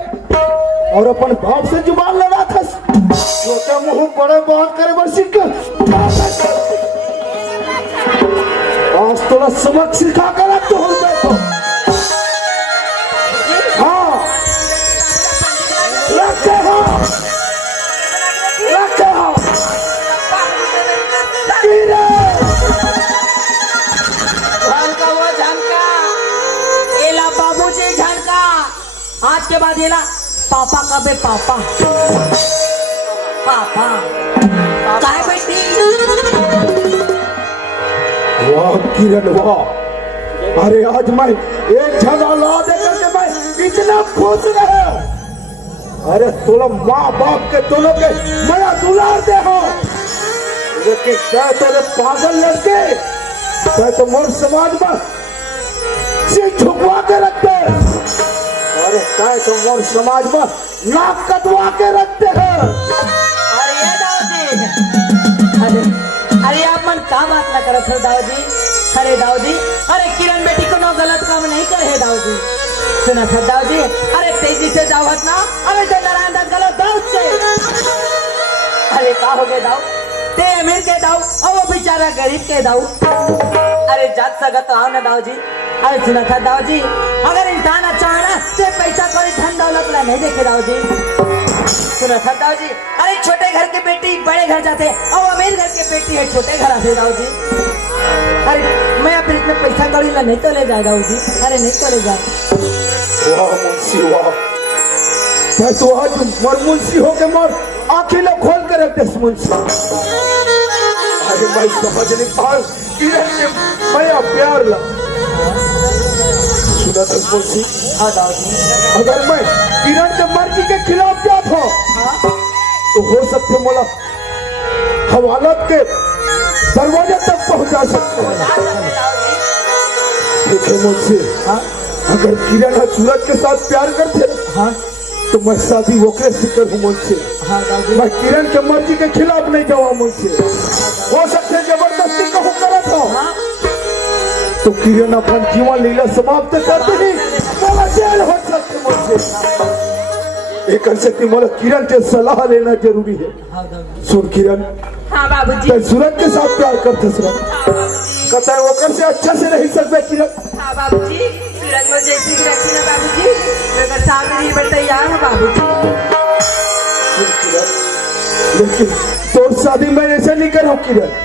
और अपन बाप से जुबान लड़ा था छोटे मुंह बड़े बात करे बर सीख आज थोड़ा सबक सिखा कर रख तो हो हाँ रखे हो रखे हो झनका वो झनका एला बाबूजी झनका आज के बाद एला पापा का बे पापा पापा काय बेटी वाह किरण वाह अरे आज मैं एक झगड़ा ला दे करके मैं इतना खुश रहे अरे तुम माँ बाप के दोनों के मैं दुलार दे हो लेकिन क्या तेरे पागल लड़के क्या तो मोर समाज में सिर झुकवा के रखते अरे क्या तो मोर समाज में नाक कटवा के रखते हैं अरे ये दाऊदी अरे अरे आप मन का बात ना करत हो दाऊदी अरे दाऊदी अरे किरण बेटी को नो गलत काम नहीं करे है दाऊदी सुना था दाऊदी अरे तेजी से दावत ना अरे जो नारायण दास गलो दाऊद से अरे का हो गए दाऊ ते अमीर के दाऊ और वो बेचारा गरीब के दाऊ अरे जात सगत आओ ना दाऊ जी अरे सुना था दाऊ जी अगर इंसान अच्छा है ना तो पैसा कोई धन दौलत ला नहीं देखे दाऊ जी सुना था दाऊ जी अरे छोटे घर की बेटी बड़े घर जाते और अमीर घर की बेटी है छोटे घर आते दाऊ जी अरे मैं अपने इतने पैसा कौड़ी ला नहीं तो ले जाए दाऊ जी अरे नहीं तो ले जाए वाह मुंशी वाह मैं तो आज मर मुंशी हो के मर आंखें लो खोल कर रख दे मुंशी अरे मैं समझ नहीं पा किरण के मैं प्यार ला सुना था मुंशी हाँ दाऊ जी अगर मैं किरण के मर्जी के खिलाफ जाता हूँ तो हो सकते मोला हवालत के दरवाजे तक पहुंचा सकते हैं ठीक है मुंशी हाँ अगर किरण सूरज के साथ प्यार करते हाँ तो मैं शादी होकर से करूँ मुझसे हाँ दाऊ जी मैं किरण के मर्जी के खिलाफ नहीं जाऊँ मुझसे हो सकते जबरदस्ती कहूँ करा था हाँ तो किरण अपन जीवन लीला समाप्त करते ही मोला जेल हो सकते मुझसे एक सकती मोला किरण से सलाह लेना जरूरी है हाँ दाऊ जी सुन किरण हाँ बाबूजी ते सूरज के साथ प्यार करते सूरज हाँ बाबूजी कहता है वो से अच्छा से नहीं सकते किरण हाँ बाबूजी सूरज में जैसी भी रखी ना बाबूजी मगर सामने ही पर तैयार हूँ बाबूजी सुन किरण लेकिन तो शादी मैं ऐसे नहीं करूँ किरण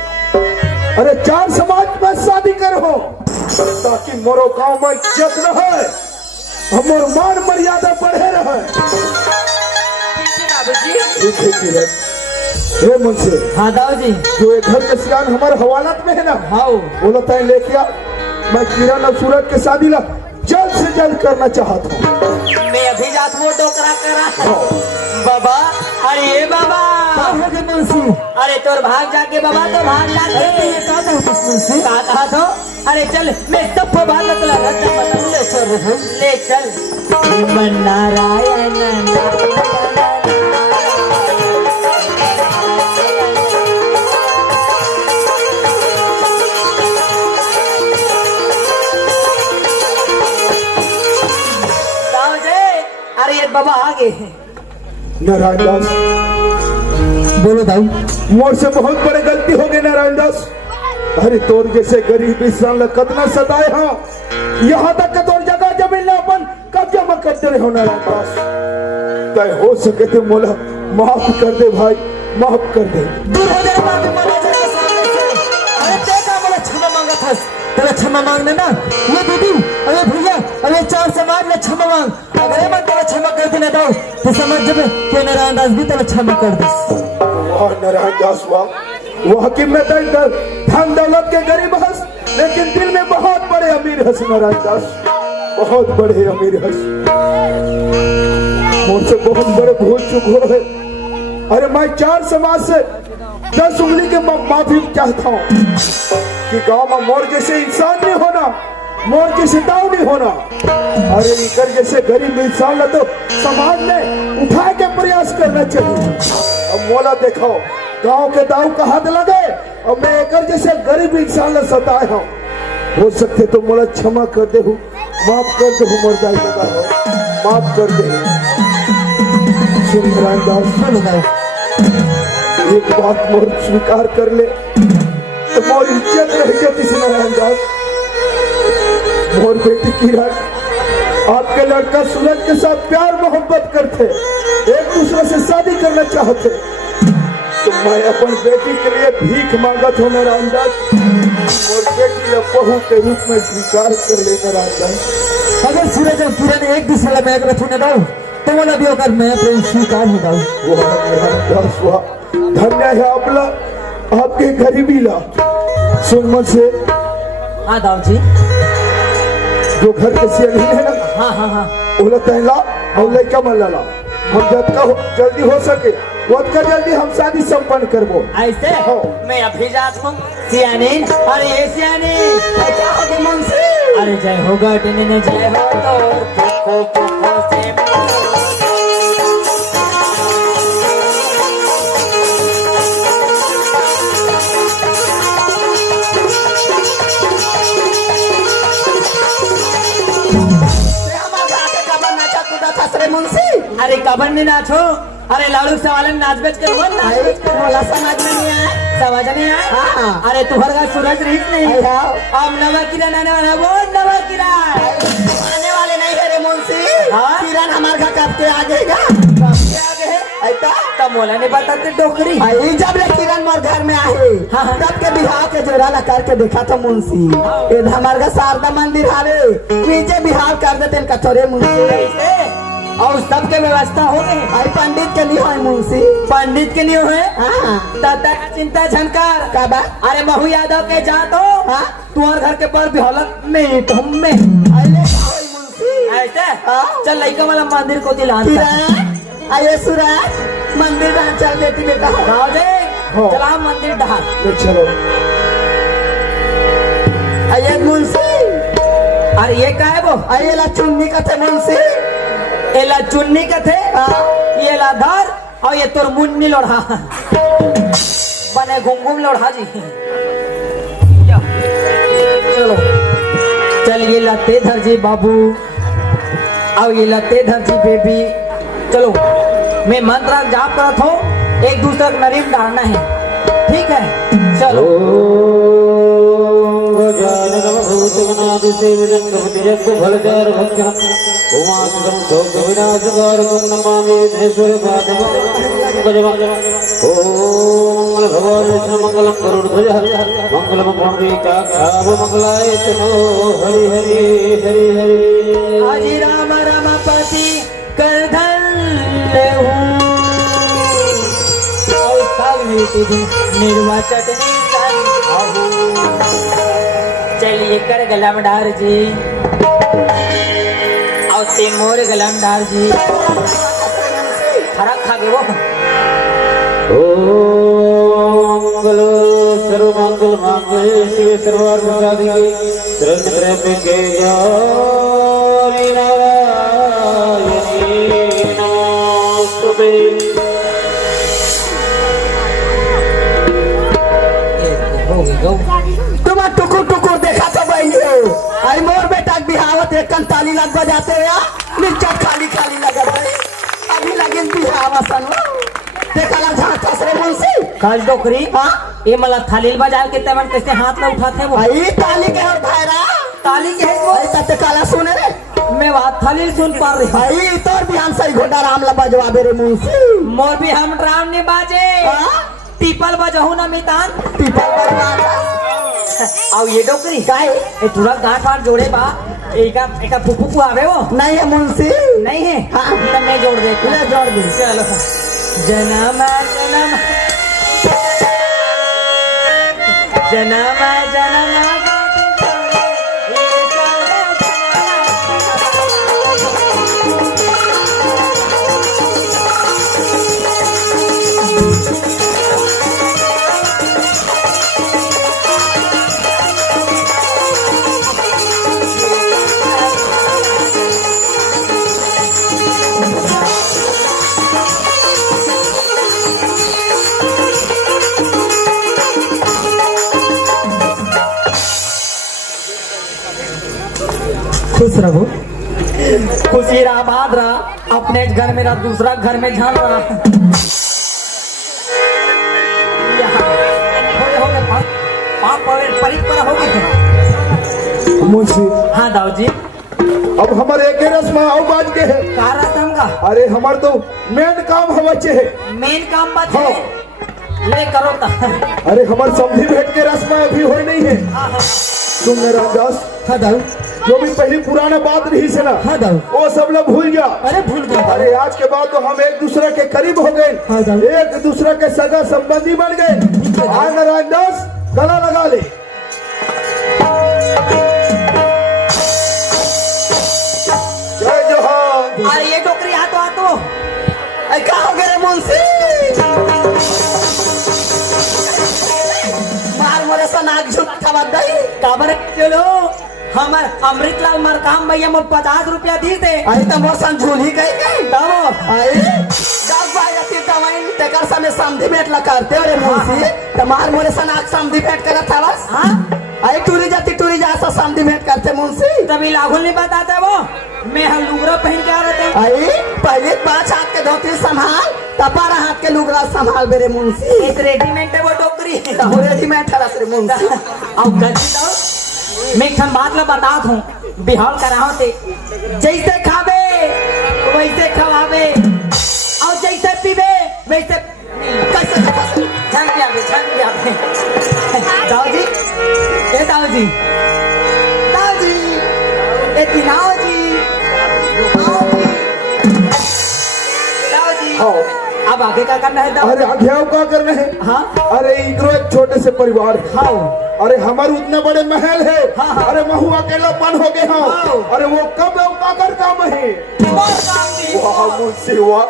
अरे चार समाज में शादी करो ताकि मोरो गांव में इज्जत रहे हमार मान मर्यादा बढ़े रहे ठीक है बाबूजी ठीक है किरण हे मुझसे हाँ दाऊ जी जो ये घर के सियान हमारे हवालात में है ना हाँ बोला तय लेके आ मैं किरण और सूरज के शादी ला जल्द से जल्द करना चाहता हूँ मैं अभी जात वो डोकरा करा बाबा अरे ये बाबा हो गए मुंशी? अरे तोर भाग जाके बाबा तो भाग जाके ये का कहत मुंशी? का कहा तो अरे चल मैं सब को बात बतला रहा बता ले चल रे। ले चल श्रीमन नारायण दाऊ जी अरे ये बाबा आ गए हैं नारायण दास, बोलो दाऊ। मोर से बहुत बड़े गलती हो गई नारायण दास। अरे तोर जैसे गरीब इंसान कितना सताए हाँ, यहाँ तक कि तोर जगह जमीन ला अपन कब्जा में करते रहे हो नारायण दास। तय हो सके तो मोला माफ कर दे भाई, माफ कर दे। दूर हो जाए बाप महाराज के सामने से। अरे देखा बोला क्षमा मांगा था, तेरा क्षमा मांगने ना ये दीदी, अरे भैया, अरे चार समाज में क्षमा मांग। अगर ये मत तेरा क्षमा कर देना दाऊ तो समझ जब कि नारायण दास भी तेरा क्षमा कर दे। वाह नारायण दास वाह, वह कि मैं धन दौलत के गरीब हंस, लेकिन दिल में बहुत बड़े अमीर हंस नारायण दास, बहुत बड़े अमीर हंस। मुझसे बहुत बड़े भूल चुक हो है। अरे मैं चार समाज से 10 उंगली के माफी चाहता हूँ कि गांव में मोर जैसे इंसान नहीं होना, मोर जैसे दाऊ नहीं होना। अरे इकर जैसे गरीब इंसान ला तो समाज में उठा के प्रयास करना चाहिए। अब मोला देखो गांव के दाऊ का हाथ लगे और मैं एकर जैसे गरीब इंसान ला सताए हूँ। हो सकते तो मोला क्षमा कर दे हूँ, माफ कर दे हूँ, मोर दाई लगा हो, माफ कर दे। सुन नारायण दास, बोलो दाऊ। एक बात मोर स्वीकार कर ले तो मोर इज्जत रह जाती थी नारायण दास। मोर बेटी किरण आपके लड़का सूरज के साथ प्यार मोहब्बत करते, एक दूसरे से शादी करना चाहते, तो मैं अपन बेटी के लिए भीख मांगत हूँ नारायण दास। मोर बेटी बहू के रूप में स्वीकार कर ले नारायण दास। अगर सूरज और किरण एक दूसरे में एक रथ न दाऊ तो वो नबी होकर मैं प्रेम स्वीकार हो दाऊ। वाह नारायण दास वाह, धन्य है आपला आपके गरीबी ला। सुन मन से हाँ दाऊ जी जो घर के सियाली है ना, हाँ हाँ हाँ ओला तहला और लड़का मन लाला, हम जल्दी हो सके का जल्दी हम शादी संपन्न करबो। ऐसे हो। मैं अभी जात हूँ सियानीन। अरे ये सियानीन क्या हो गई मुंशी? अरे जय हो गटने ने जय हो तो पुखो पुखो से अरे कबर नहीं नाचो, अरे लाड़ू सवालन नाच बेच कर बोल नाच कर बोला, समझ में नहीं आया, समझ नहीं आया। हाँ। अरे तुम्हारे का सूरज रहित नहीं, अब नवा किरण आने वाला, बोल नवा किरण आने वाले नहीं है रे मुंशी। हाँ? किरण हमारे घर कब के आगे का, कब के आगे है ऐसा तब मोला नहीं बताते डोकरी। जब ले किरण मोर घर में आए तब के बिहार के जोड़ा ला करके देखा था मुंशी। ये हमारे का शारदा मंदिर हारे पीछे बिहार कर देते इनका थोड़े मुंशी, और सबके व्यवस्था हो गए। आई पंडित के लिए है मुंशी, पंडित के लिए है। हाँ। चिंता झनकार का बात? अरे महू यादव के जा तो तुम्हारे घर के पर बिहलक में तुम में ऐसे चल लड़का वाला मंदिर को दिला आइए सूरज मंदिर डाल चल बेटी बेटा चला मंदिर डाल चलो। आइए मुंशी। अरे ये क्या है वो? आइए ला चुन्नी का थे मुंशी, ये ला चुन्नी का थे, ये ला धर और ये तोर मुन्नी लोढ़ा बने घूम घूम लोढ़ा जी। चलो चल ये लते धर जी बाबू और ये लते धर जी बेबी। चलो मैं मंत्र जाप करता हूँ, एक दूसरे को नरीम डालना है, ठीक है? चलो मंगलम करुण मंगलम मंगलाय हरि हरि हरि हरि। हरि राम रमापति कर निर्वाचन चलिए कर गलम डार जी और तिमोर गलम डार जी फरक खा गए वो मंगल सर्वमंगल मांगल्ये शिवे सर्वार्थ साधिके शरण्य त्र्यंबके गौरी नारायणी नमोस्तुते। तुम टुकुर टुकुर देखा तो बहनी हो। आई मोर बेटा बिहावत एक ताली लग बजाते हो नीचा खाली खाली लगत है। अभी लगे बिहावा सन देखा झांका से मुंशी काल डोकरी हाँ ये मला थालील बजा के तेमन कैसे हाथ में उठाते वो आई ताली के और भाईरा ताली के है वो आई तते काला सुने रे मैं बात थालील सुन पा रही हूँ। आई तोर बिहान सही घोड़ा राम ला बजवाबे रे मुंशी मोर भी हम राम ने बाजे हाँ पीपल बजहू ना मितान पीपल बजवाना आओ ये डोकरी काय ये तुरंत गांठ वाट जोड़े बा एका एका फुफू आवे वो नहीं है मुंशी नहीं है हाँ। तो मैं जोड़ देता ले जोड़ दे चलो जन्म जन्म जन्म जन्म खुश रहो खुशी रहा बात रहा अपने घर में रहा दूसरा घर में झाल रहा यहाँ हो गए पाँच परिक पर हो गए मुंशी हाँ दाऊ जी अब हमारे एक रस्म आओ बाज के है। का रसम का अरे हमार तो मेन काम हवा है। मेन काम बचे ले करो ता अरे हमार समझी भेंट के रस्म अभी हो नहीं है। सुन मेरा दास हाँ दाऊ जो भी पहली पुराना बात रही से ना हाँ दाऊ वो सब लोग भूल गया। अरे भूल गया अरे आज के बाद तो हम एक दूसरे के करीब हो हाँ गए दाऊ। एक दूसरे के सगा संबंधी बन गए। आज नारायण दास गला लगा ले। जय जोहार। अरे ये टोकरी हाथों हाथों क्या हो गया रे मुंशी माल मोरे सा नाक झुका बदई काबर चलो हमार अमृतलाल मरकाम भैया मुझ 50 रुपया दी थे आई तो मोसन झूली गई गई तब आई गाव भाई अति दवाई तेकर सने समधी भेट ला करते रे मुंशी तमार मोरे सा नाक समधी भेट करत हवस हाँ आई टूरी जाती टूरी जा सा समधी भेट करते मुंशी तभी लागुल नहीं बताते वो मैं हम लुगरा पहन के आ रहे थे आई पहले 5 हाथ के धोती संभाल तपारा हाथ के लुगरा संभाल बेरे मुंशी एक रेडीमेड है वो टोकरी हो रेडीमेड हरस रे मुंशी और गलती तो मैं एक बात ला बतात हूँ बिहार कराओ थे जैसे खावे वैसे खवावे और जैसे पीवे वैसे कैसे छन के आवे दाऊ जी ए दाऊ जी ए दिनाओ जी दाऊ जी हाँ। अब आगे क्या करना है दाऊ अरे आगे आओ क्या करना है। हाँ अरे इधरो एक छोटे से परिवार है। हाँ अरे हमारे उतने बड़े महल है। हाँ। अरे महू अकेलापन हो गए हाँ। हाँ। अरे वो कब काकर काम है। बहुत काम दी। वाह मुंशी वाह।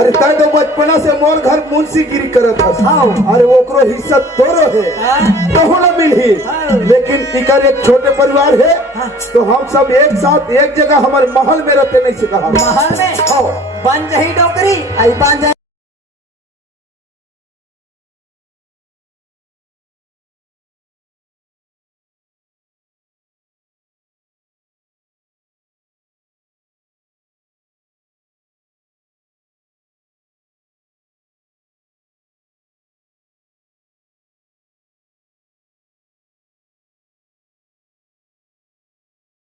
अरे तय तो बचपना से मोर घर मुंशी गिरी करत हस। हाँ। अरे वो करो हिस्सा तोरो है हाँ? तो न मिली। हाँ। लेकिन इकर एक छोटे परिवार है हाँ। तो हम सब एक साथ एक जगह हमारे महल में रहते नहीं से कहा। महल में हाँ। बन रही डोकरी आई बन जाए